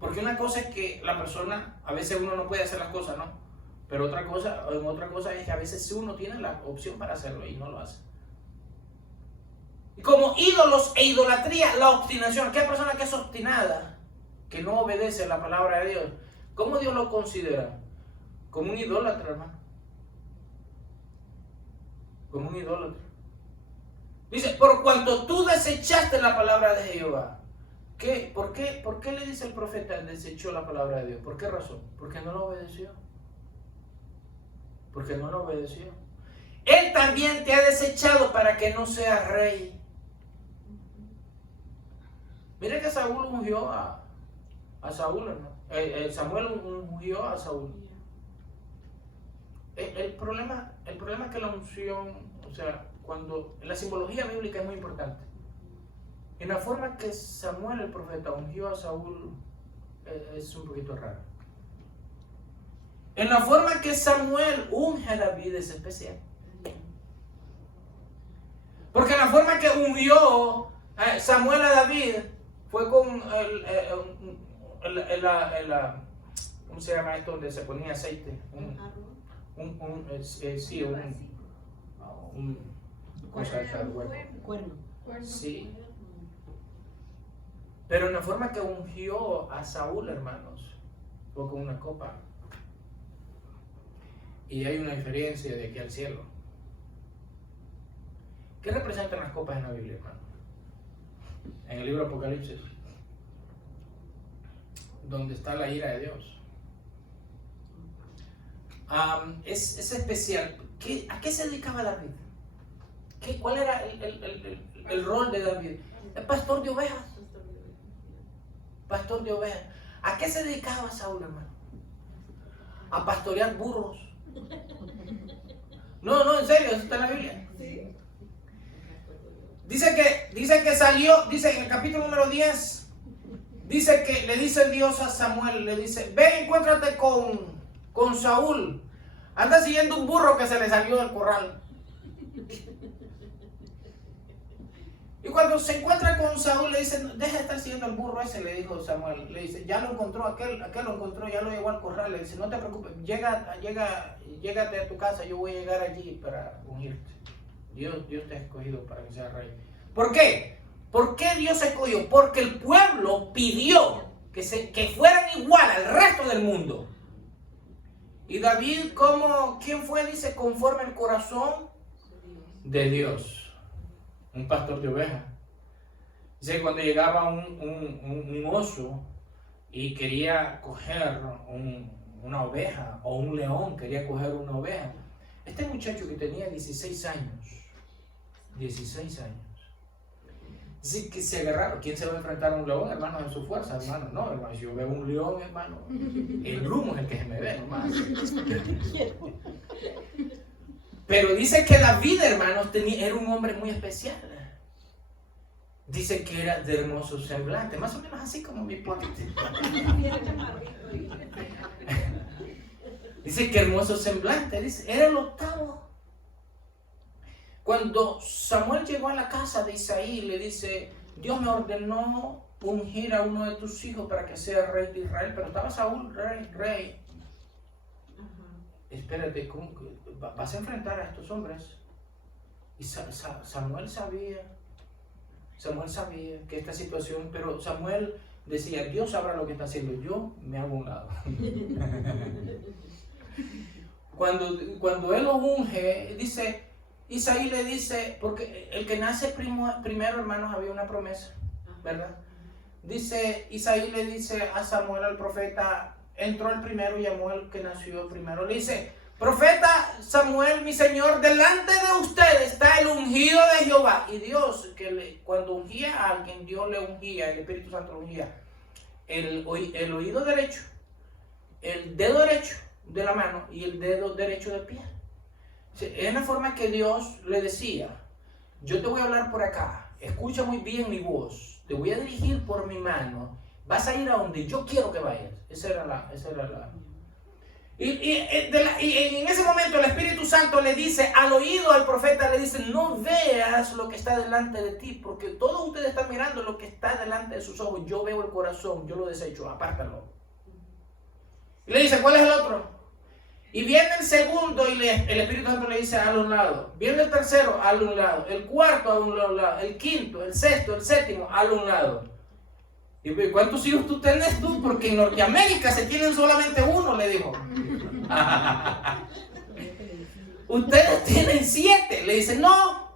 Porque una cosa es que la persona, a veces uno no puede hacer las cosas, ¿no? Pero otra cosa es que a veces uno tiene la opción para hacerlo y no lo hace. Y como ídolos e idolatría, la obstinación. ¿Qué persona que es obstinada, que no obedece la palabra de Dios? ¿Cómo Dios lo considera? Como un idólatra, hermano. Como un idólatra. Dice, por cuanto tú desechaste la palabra de Jehová. ¿Por qué le dice el profeta desechó la palabra de Dios? ¿Por qué razón? Porque no lo obedeció. Porque no lo obedeció. Él también te ha desechado para que no seas rey. Mire que Saúl ungió a Saúl, ¿no? Samuel ungió a Saúl. El problema es que la unción, o sea, cuando la simbología bíblica es muy importante. En la forma que Samuel el profeta ungió a Saúl es un poquito raro. En la forma que Samuel unge a David es especial. Porque en la forma que ungió Samuel a David fue con ¿cómo se llama esto? Donde se ponía aceite. Cuerno. Sí. Pero en la forma que ungió a Saúl, hermanos, fue con una copa. Y hay una diferencia de aquí al cielo. ¿Qué representan las copas en la Biblia, hermano? En el libro de Apocalipsis, donde está la ira de Dios. Es especial. ¿A qué se dedicaba David? ¿Cuál era el rol de David? El pastor de ovejas. Pastor de ovejas. ¿A qué se dedicaba Saúl, hermano? A pastorear burros. No, en serio, eso está en la Biblia. Sí. Dice que salió, dice en el capítulo número 10, dice que le dice Dios a Samuel, le dice, ve, encuéntrate con Saúl. Anda siguiendo un burro que se le salió del corral. Y cuando se encuentra con Saúl, le dice, deja de estar siguiendo el burro ese, le dijo Samuel. Le dice, ya lo encontró, aquel lo encontró, ya lo llevó al corral. Le dice, no te preocupes, llégate a tu casa, yo voy a llegar allí para unirte. Dios te ha escogido para que seas rey. ¿Por qué? ¿Por qué Dios se escogió? Porque el pueblo pidió que fueran igual al resto del mundo. Y David, ¿quién fue? Dice, conforme al corazón de Dios. Un pastor de ovejas. Dice que cuando llegaba un oso y quería coger una oveja, o un león quería coger una oveja, este muchacho que tenía 16 años, dice que se agarraron. ¿Quién se va a enfrentar a un león, hermano, en su fuerza, hermano? No, hermano, si yo veo un león, hermano, el grumo es el que se me ve, hermano. Pero dice que David, hermanos, era un hombre muy especial. Dice que era de hermoso semblante, más o menos así como mi porte. Dice que hermoso semblante, dice, era el octavo. Cuando Samuel llegó a la casa de Isaí, le dice, Dios me ordenó ungir a uno de tus hijos para que sea rey de Israel, pero estaba Saúl rey. Espérate, ¿cómo vas a enfrentar a estos hombres? Y Samuel sabía que esta situación, pero Samuel decía, Dios sabrá lo que está haciendo, yo me hago a un lado. Cuando él lo unge, dice, Isaí le dice, porque el que nace primero, hermanos, había una promesa, ¿verdad? Dice, Isaí le dice a Samuel, al profeta, entró el primero y llamó al que nació primero. Le dice, profeta Samuel, mi señor, delante de usted está el ungido de Jehová. Y Dios, cuando ungía a alguien, Dios le ungía, el Espíritu Santo le ungía el oído derecho, el dedo derecho de la mano y el dedo derecho del pie. Es la forma que Dios le decía, yo te voy a hablar por acá, escucha muy bien mi voz, te voy a dirigir por mi mano, vas a ir a donde yo quiero que vayas. Esa era la. Y en ese momento el Espíritu Santo le dice al oído al profeta, le dice, no veas lo que está delante de ti, porque todos ustedes están mirando lo que está delante de sus ojos, yo veo el corazón, yo lo desecho, apártalo. Y le dice, ¿cuál es el otro? Y viene el segundo y el Espíritu Santo le dice, a un lado. Viene el tercero, a un lado. El cuarto, a un lado. El quinto, el sexto, el séptimo, a un lado. Y ¿cuántos hijos tú tenés tú? Porque en Norteamérica se tienen solamente uno, le dijo. Ustedes tienen 7. Le dice, no.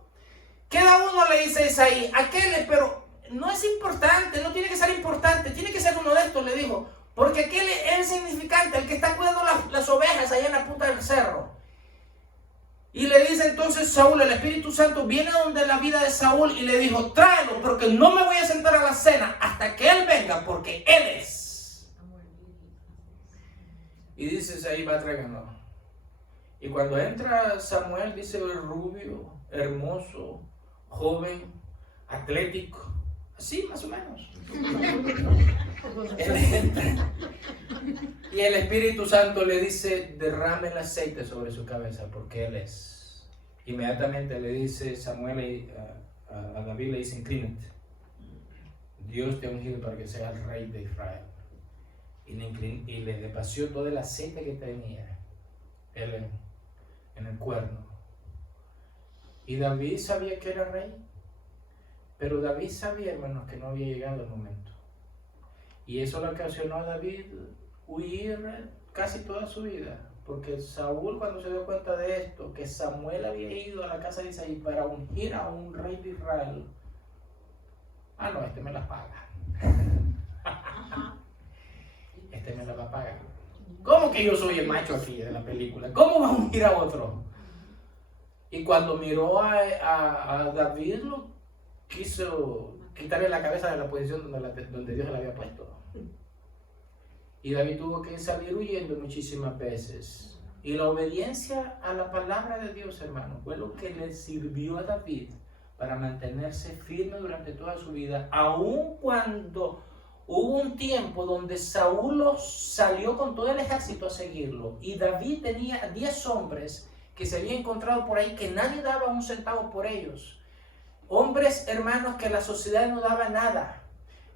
Queda uno, le dice Isaí. Aquel, pero no es importante, no tiene que ser importante. Tiene que ser uno de estos, le dijo. Porque aquel es insignificante, el que está cuidando las ovejas allá en la punta del cerro. Y le dice entonces Saúl, el Espíritu Santo viene donde la vida de Saúl y le dijo, tráelo, porque no me voy a sentar a la cena hasta que él venga, porque él es. Y dice, ahí va trayendo. Y cuando entra Samuel, dice, rubio, hermoso, joven, atlético, así más o menos. Él entra y el Espíritu Santo le dice, derrame el aceite sobre su cabeza porque él es. Inmediatamente le dice Samuel a David le dice, inclínate. Dios te ha ungido para que sea el rey de Israel. Y le vació todo el aceite que tenía él en el cuerno. Y David sabía que era rey, pero David sabía, hermanos, que no había llegado el momento. Y eso le ocasionó a David huir casi toda su vida, porque Saúl, cuando se dio cuenta de esto, que Samuel había ido a la casa de Isaí para ungir a un rey de Israel, no, este me la paga. Este me la va a pagar. ¿Cómo que yo soy el macho aquí de la película? ¿Cómo va a ungir a otro? Y cuando miró a David, lo quiso quitarle la cabeza de la posición donde Dios le había puesto. Y David tuvo que salir huyendo muchísimas veces. Y la obediencia a la palabra de Dios, hermano, fue lo que le sirvió a David para mantenerse firme durante toda su vida, aun cuando hubo un tiempo donde Saúl salió con todo el ejército a seguirlo, y David tenía 10 hombres que se había encontrado por ahí que nadie daba un centavo por ellos. Hombres, hermanos, que la sociedad no daba nada.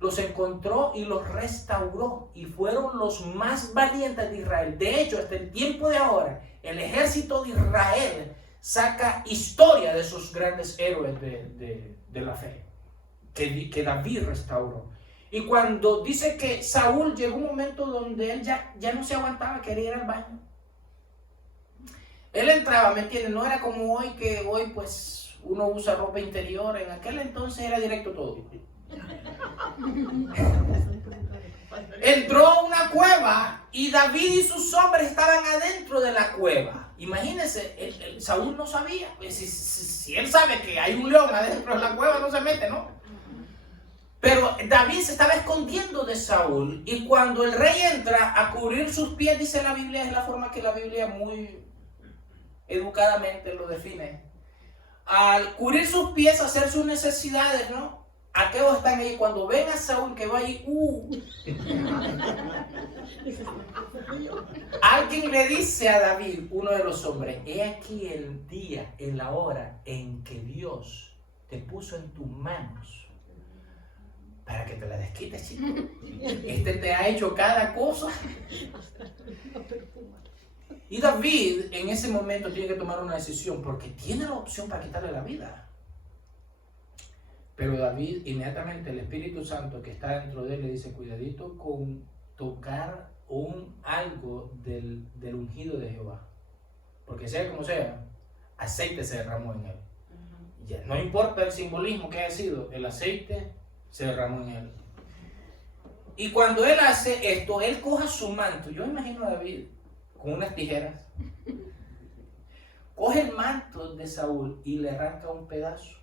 Los encontró y los restauró, y fueron los más valientes de Israel. De hecho, hasta el tiempo de ahora, el ejército de Israel saca historia de esos grandes héroes de la fe que David restauró. Y cuando dice que Saúl llegó un momento donde él ya no se aguantaba, quería ir al baño. Él entraba, ¿me entiendes? No era como hoy, que hoy pues uno usa ropa interior. En aquel entonces era directo todo. Entró a una cueva y David y sus hombres estaban adentro de la cueva. Imagínense, Saúl no sabía. Si él sabe que hay un león adentro de la cueva, no se mete, ¿no? Pero David se estaba escondiendo de Saúl, y cuando el rey entra a cubrir sus pies, dice la Biblia, es la forma que la Biblia muy educadamente lo define. Al cubrir sus pies, hacer sus necesidades, ¿no? Aquellos están ahí, cuando ven a Saúl que va ahí, alguien le dice a David, uno de los hombres, he aquí el día, en la hora en que Dios te puso en tus manos para que te la desquites, chico. Este te ha hecho cada cosa. Y David en ese momento tiene que tomar una decisión, porque tiene la opción para quitarle la vida. Pero David, inmediatamente el Espíritu Santo que está dentro de él le dice, cuidadito con tocar algo del ungido de Jehová. Porque sea como sea, aceite se derramó en él. Ya, no importa el simbolismo que haya sido, el aceite se derramó en él. Y cuando él hace esto, él coja su manto. Yo imagino a David con unas tijeras. Coge el manto de Saúl y le arranca un pedazo.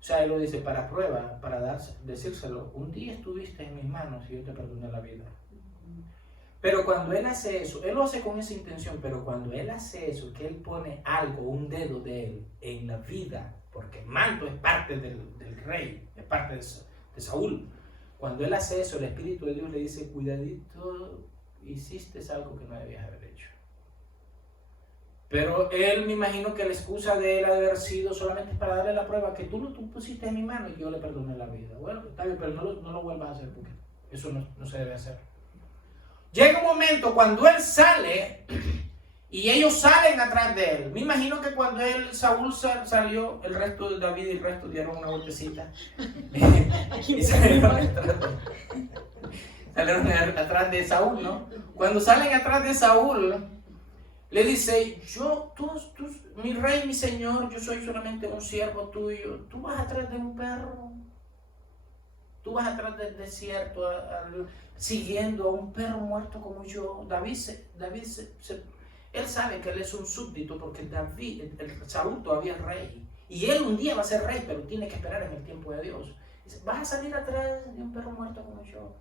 O sea, él lo dice para prueba, para decírselo. Un día estuviste en mis manos y yo te perdoné la vida. Pero cuando él hace eso, él lo hace con esa intención, pero cuando él hace eso, que él pone algo, un dedo de él en la vida, porque el manto es parte del rey, es parte de Saúl. Cuando él hace eso, el Espíritu de Dios le dice, cuidadito, hiciste algo que no debías haber hecho. Pero él, me imagino que la excusa de él ha de haber sido solamente para darle la prueba que tú pusiste en mi mano y yo le perdoné la vida. Bueno, está bien, pero no lo vuelvas a hacer, porque eso no se debe hacer. Llega un momento cuando él sale y ellos salen atrás de él. Me imagino que cuando Saúl salió, el resto de David y el resto dieron una vueltecita y salieron atrás de Saúl, ¿no? Cuando salen atrás de Saúl, le dice, mi rey, mi señor, yo soy solamente un siervo tuyo. Tú vas atrás de un perro. Tú vas atrás del desierto, siguiendo a un perro muerto como yo. David él sabe que él es un súbdito, porque Saúl todavía es rey. Y él un día va a ser rey, pero tiene que esperar en el tiempo de Dios. Dice, ¿vas a salir atrás de un perro muerto como yo?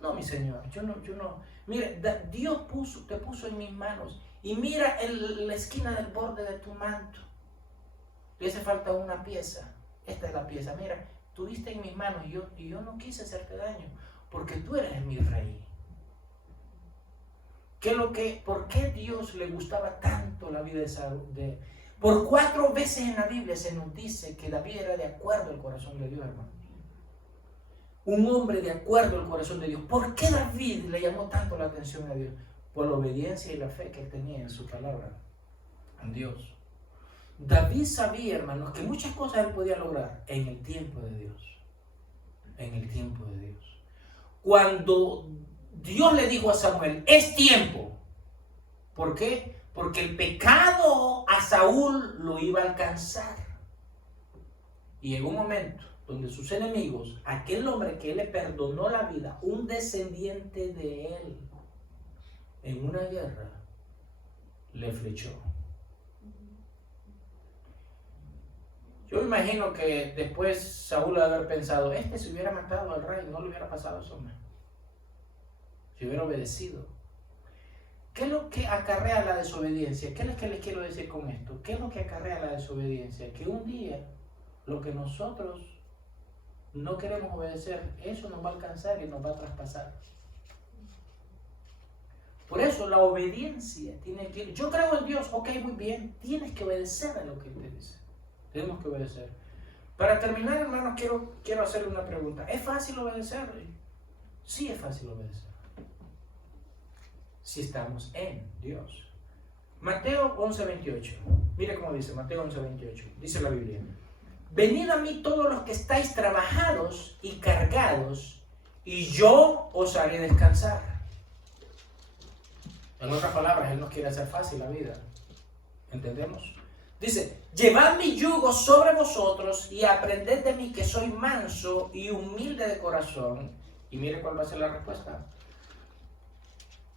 No, mi señor, yo no. Mira, Dios te puso en mis manos. Y mira la esquina del borde de tu manto. Le hace falta una pieza. Esta es la pieza. Mira, tuviste en mis manos y yo no quise hacerte daño, porque tú eres mi rey. ¿Por qué Dios le gustaba tanto la vida de Saúl? Por 4 veces en la Biblia se nos dice que David era de acuerdo al corazón de Dios, hermano. Un hombre de acuerdo al corazón de Dios. ¿Por qué David le llamó tanto la atención a Dios? Por la obediencia y la fe que él tenía en su palabra, en Dios. David sabía, hermanos, que muchas cosas él podía lograr en el tiempo de Dios. En el tiempo de Dios. Cuando Dios le dijo a Samuel, es tiempo. ¿Por qué? Porque el pecado a Saúl lo iba a alcanzar. Y en un momento donde sus enemigos, aquel hombre que él le perdonó la vida, un descendiente de él, en una guerra, le flechó. Yo imagino que después Saúl debe haber pensado, si hubiera matado al rey, no le hubiera pasado eso, hombre. Si hubiera obedecido. ¿Qué es lo que acarrea la desobediencia? ¿Qué es lo que les quiero decir con esto? ¿Qué es lo que acarrea la desobediencia? Que un día lo que nosotros no queremos obedecer, eso nos va a alcanzar y nos va a traspasar. Por eso la obediencia tiene que... Yo creo en Dios, ok, muy bien, tienes que obedecer a lo que Él te dice. Tenemos que obedecer. Para terminar, hermanos, quiero hacerle una pregunta. ¿Es fácil obedecer? Sí, es fácil obedecer. Si estamos en Dios. Mateo 11:28. Mire cómo dice Mateo 11:28. Dice la Biblia. Venid a mí todos los que estáis trabajados y cargados, y yo os haré descansar. En otras palabras, Él nos quiere hacer fácil la vida. ¿Entendemos? Dice, llevad mi yugo sobre vosotros y aprended de mí que soy manso y humilde de corazón. Y mire cuál va a ser la respuesta.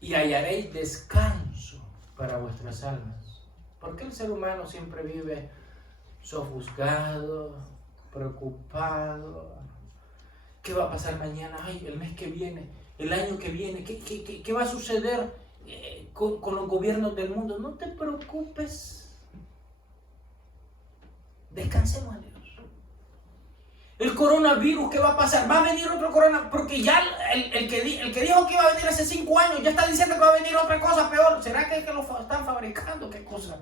Y hallaréis descanso para vuestras almas. ¿Por qué el ser humano siempre vive sofuscado, preocupado? ¿Qué va a pasar mañana? Ay, el mes que viene, el año que viene, ¿qué va a suceder con los gobiernos del mundo? No te preocupes. Descansemos en Dios. El coronavirus, ¿qué va a pasar? Va a venir otro coronavirus, porque ya el que dijo que iba a venir hace 5 años, ya está diciendo que va a venir otra cosa peor. ¿Será que lo están fabricando? ¿Qué cosa?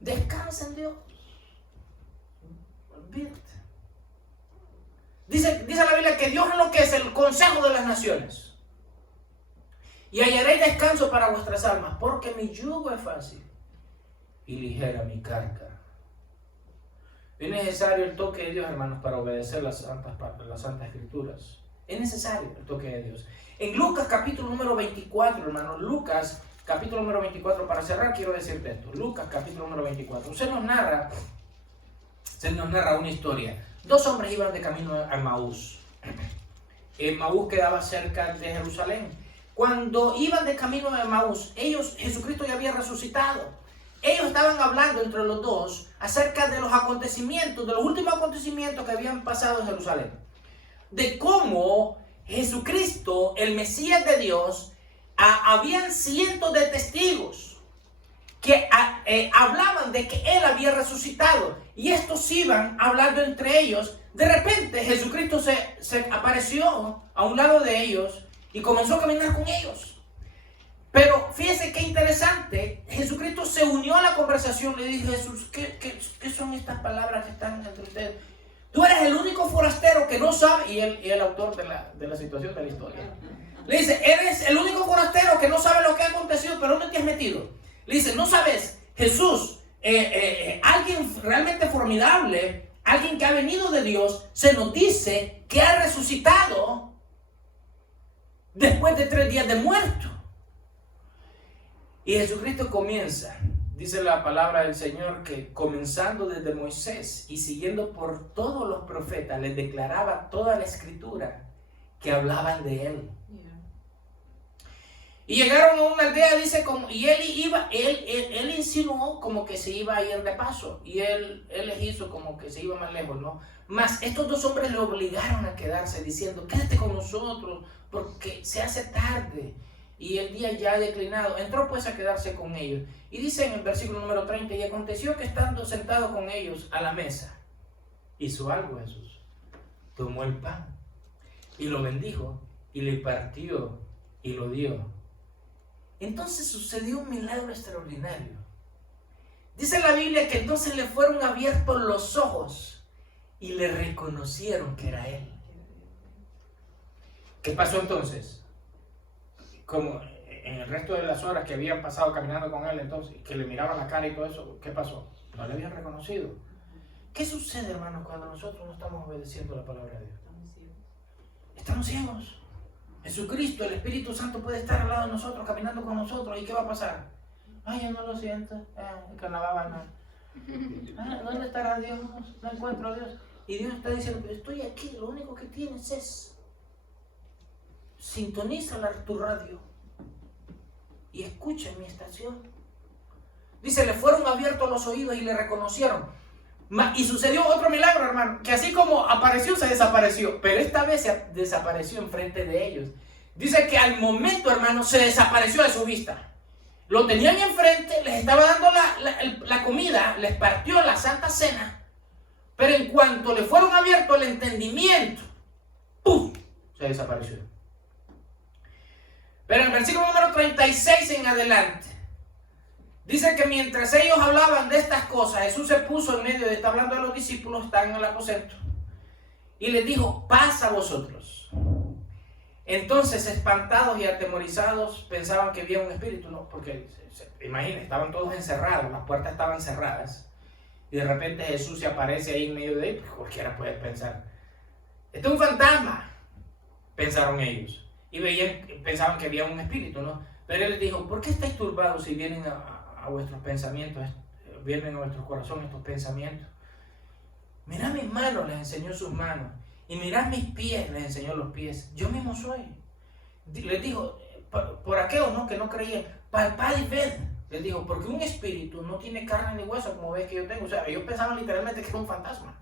Descansa en Dios. Olvídate. Dice la Biblia que Dios enloquece el consejo de las naciones. Y hallaréis descanso para vuestras almas, porque mi yugo es fácil y ligera mi carga. Es necesario el toque de Dios, hermanos, para obedecer las santas escrituras. Es necesario el toque de Dios. En Lucas capítulo número 24, hermanos, Lucas capítulo número 24, para cerrar quiero decirte esto. Lucas capítulo número 24. Se nos narra una historia. 2 hombres iban de camino a Emaús. Emaús quedaba cerca de Jerusalén. Cuando iban de camino a Emaús, Jesucristo ya había resucitado. Ellos estaban hablando entre los dos acerca de los acontecimientos, de los últimos acontecimientos que habían pasado en Jerusalén. De cómo Jesucristo, el Mesías de Dios, habían cientos de testigos que hablaban de que Él había resucitado. Y estos iban hablando entre ellos. De repente Jesucristo se apareció a un lado de ellos y comenzó a caminar con ellos. Pero fíjense qué interesante, Jesucristo se unió a la conversación. Le dijo, Jesús, ¿qué son estas palabras que están entre ustedes? Tú eres el único forastero que no sabe, y el autor de la situación de la historia. Le dice, eres el único forastero que no sabe lo que ha acontecido, pero ¿dónde te has metido? Le dice, no sabes, Jesús, alguien realmente formidable, alguien que ha venido de Dios, se nos dice que ha resucitado después de 3 días de muerto. Y Jesucristo comienza, dice la palabra del Señor, que comenzando desde Moisés y siguiendo por todos los profetas, les declaraba toda la escritura que hablaban de Él. Y llegaron a una aldea, dice, y él insinuó como que se iba a ir de paso, y él les hizo como que se iba más lejos, ¿no? Mas estos 2 hombres le obligaron a quedarse, diciendo, quédate con nosotros, porque se hace tarde, y el día ya ha declinado. Entró pues a quedarse con ellos, y dice en el versículo número 30, y aconteció que estando sentado con ellos a la mesa, hizo algo Jesús, tomó el pan, y lo bendijo, y le partió, y lo dio. Entonces sucedió un milagro extraordinario. Dice la Biblia que entonces le fueron abiertos los ojos y le reconocieron que era él. ¿Qué pasó entonces? Como en el resto de las horas que habían pasado caminando con él, entonces, que le miraban la cara y todo eso, ¿qué pasó? No le habían reconocido. ¿Qué sucede, hermanos, cuando nosotros no estamos obedeciendo la palabra de Dios? Estamos ciegos. Jesucristo, el Espíritu Santo puede estar al lado de nosotros, caminando con nosotros. ¿Y qué va a pasar? Ay, yo no lo siento. Carnaval, no. ¿Dónde estará Dios? No encuentro a Dios. Y Dios está diciendo, pero estoy aquí. Lo único que tienes es sintoniza tu radio y escucha mi estación. Dice, le fueron abiertos los oídos y le reconocieron. Y sucedió otro milagro, hermano, que así como apareció, se desapareció, pero esta vez se desapareció enfrente de ellos. Dice que al momento, hermano, se desapareció de su vista. Lo tenían enfrente, les estaba dando la comida, les partió la Santa Cena, pero en cuanto le fueron abiertos el entendimiento, ¡pum!, se desapareció. Pero en el versículo número 36 en adelante, dice que mientras ellos hablaban de estas cosas, Jesús se puso en medio de, está hablando de los discípulos, están en el aposento, y les dijo, paz a vosotros. Entonces, espantados y atemorizados, pensaban que había un espíritu, ¿no? Porque, imagínense, estaban todos encerrados, las puertas estaban cerradas, y de repente Jesús se aparece ahí en medio de ellos. Cualquiera puede pensar, este es un fantasma, pensaron ellos, y pensaban que había un espíritu, ¿no? Pero él les dijo, ¿por qué estáis turbados si vienen a vuestros pensamientos, vienen a vuestros corazones estos pensamientos? Mirad mis manos, les enseñó sus manos, y mirad mis pies, les enseñó los pies. Yo mismo soy. Les dijo, por aquellos, ¿no?, que no creían, palpad y ved. Les dijo, porque un espíritu no tiene carne ni hueso como ves que yo tengo. O sea, ellos pensaban literalmente que era un fantasma.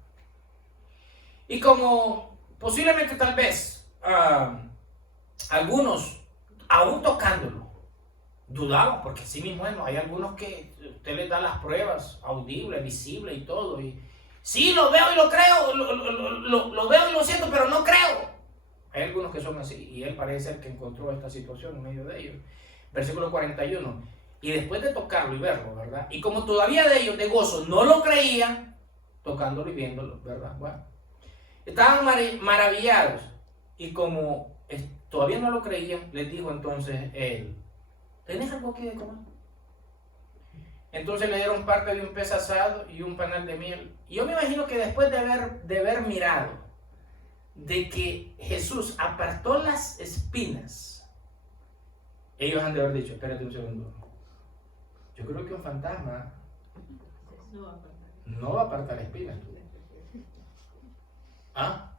Y como posiblemente tal vez algunos, aún tocándolo, dudaban, porque sí mismo hay algunos que usted les da las pruebas audibles, visibles y todo, y sí, lo veo y lo creo, lo veo y lo siento, pero no creo. Hay algunos que son así, y él parece ser que encontró esta situación en medio de ellos. Versículo 41, y después de tocarlo y verlo, ¿verdad? Y como todavía de ellos, de gozo, no lo creían, tocándolo y viéndolo, ¿verdad? Bueno, estaban maravillados, y como todavía no lo creían, les dijo entonces él, ¿tenés algo aquí de comer? Entonces le dieron parte de un pez asado y un panal de miel. Y yo me imagino que después de haber mirado de que Jesús apartó las espinas, ellos han de haber dicho, espérate un segundo, yo creo que un fantasma no va a apartar espinas. ¿Ah?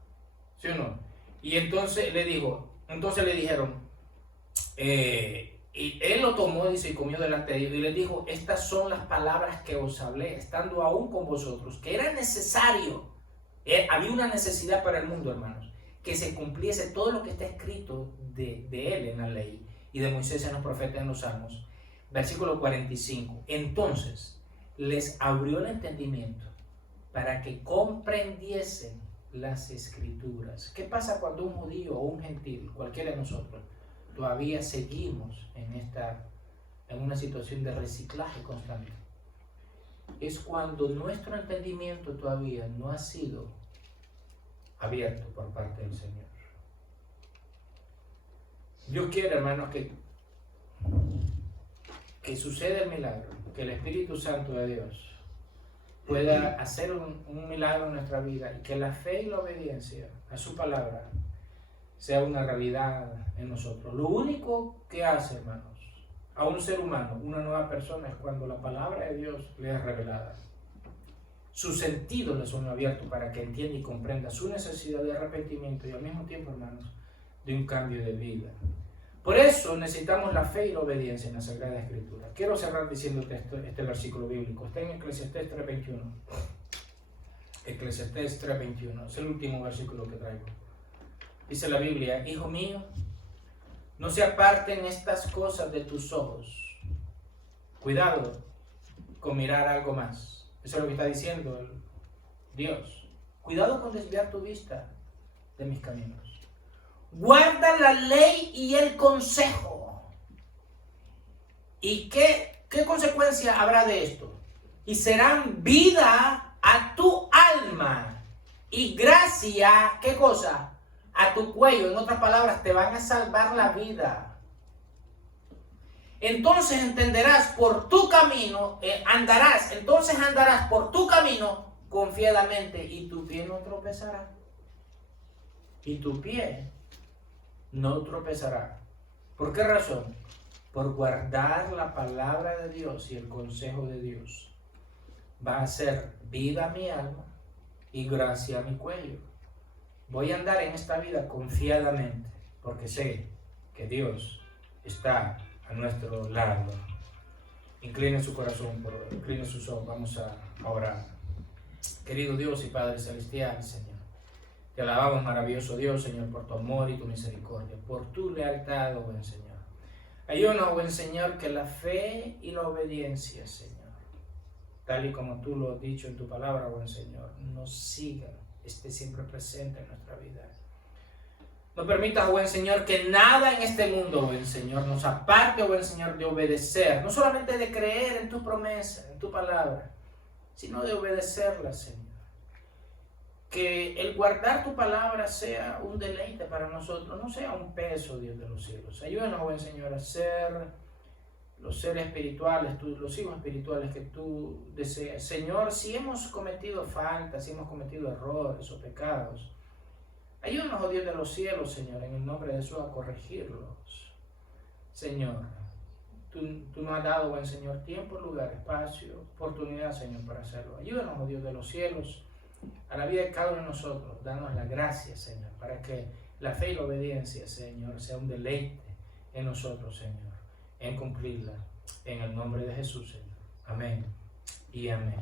¿Sí o no? Y entonces le dijeron, y él lo tomó, dice, y comió delante de ellos, y les dijo, estas son las palabras que os hablé, estando aún con vosotros, que era necesario, había una necesidad para el mundo, hermanos, que se cumpliese todo lo que está escrito de él en la ley, y de Moisés en los profetas en los salmos. Versículo 45, entonces les abrió el entendimiento para que comprendiesen las escrituras. ¿Qué pasa cuando un judío o un gentil, cualquiera de nosotros, todavía seguimos en una situación de reciclaje constante? Es cuando nuestro entendimiento todavía no ha sido abierto por parte del Señor. Dios quiere, hermanos, que suceda el milagro, que el Espíritu Santo de Dios pueda hacer un milagro en nuestra vida, y que la fe y la obediencia a su palabra sea una realidad en nosotros. Lo único que hace, hermanos, a un ser humano, una nueva persona, es cuando la palabra de Dios le es revelada. Sus sentidos le son abiertos para que entienda y comprenda su necesidad de arrepentimiento y al mismo tiempo, hermanos, de un cambio de vida. Por eso necesitamos la fe y la obediencia en la Sagrada Escritura. Quiero cerrar diciéndote este versículo bíblico. Está en Eclesiastés 3:21. Eclesiastés 3:21. Es el último versículo que traigo. Dice la Biblia, hijo mío, no se aparten estas cosas de tus ojos. Cuidado con mirar algo más. Eso es lo que está diciendo Dios. Cuidado con desviar tu vista de mis caminos. Guarda la ley y el consejo. ¿Y qué consecuencia habrá de esto? y serán vida a tu alma y gracia, ¿qué cosa? A tu cuello. En otras palabras, te van a salvar la vida. Entonces entenderás por tu camino, entonces andarás por tu camino confiadamente y tu pie no tropezará. Y tu pie no tropezará. ¿Por qué razón? Por guardar la palabra de Dios y el consejo de Dios. Va a ser vida a mi alma y gracia a mi cuello. Voy a andar en esta vida confiadamente, porque sé que Dios está a nuestro lado. Incline su corazón, incline sus ojos, vamos a orar. Querido Dios y Padre Celestial, Señor, te alabamos, maravilloso Dios, Señor, por tu amor y tu misericordia, por tu lealtad, oh buen Señor. Ayúdanos, oh buen Señor, que la fe y la obediencia, Señor, tal y como tú lo has dicho en tu palabra, buen Señor, nos siga, esté siempre presente en nuestra vida. No permitas, buen Señor, que nada en este mundo, buen Señor, nos aparte, buen Señor, de obedecer, no solamente de creer en tu promesa, en tu palabra, sino de obedecerla, Señor. Que el guardar tu palabra sea un deleite para nosotros, no sea un peso, Dios de los cielos. Ayúdanos, buen Señor, a ser los seres espirituales, los hijos espirituales que tú deseas. Señor, si hemos cometido faltas, si hemos cometido errores o pecados, ayúdanos, oh Dios de los cielos, Señor, en el nombre de Jesús, a corregirlos. Señor, tú nos has dado, buen Señor, tiempo, lugar, espacio, oportunidad, Señor, para hacerlo. Ayúdanos, oh Dios de los cielos, a la vida de cada uno de nosotros. Danos la gracia, Señor, para que la fe y la obediencia, Señor, sea un deleite en nosotros, Señor, en cumplirla. En el nombre de Jesús, Señor. Amén y amén.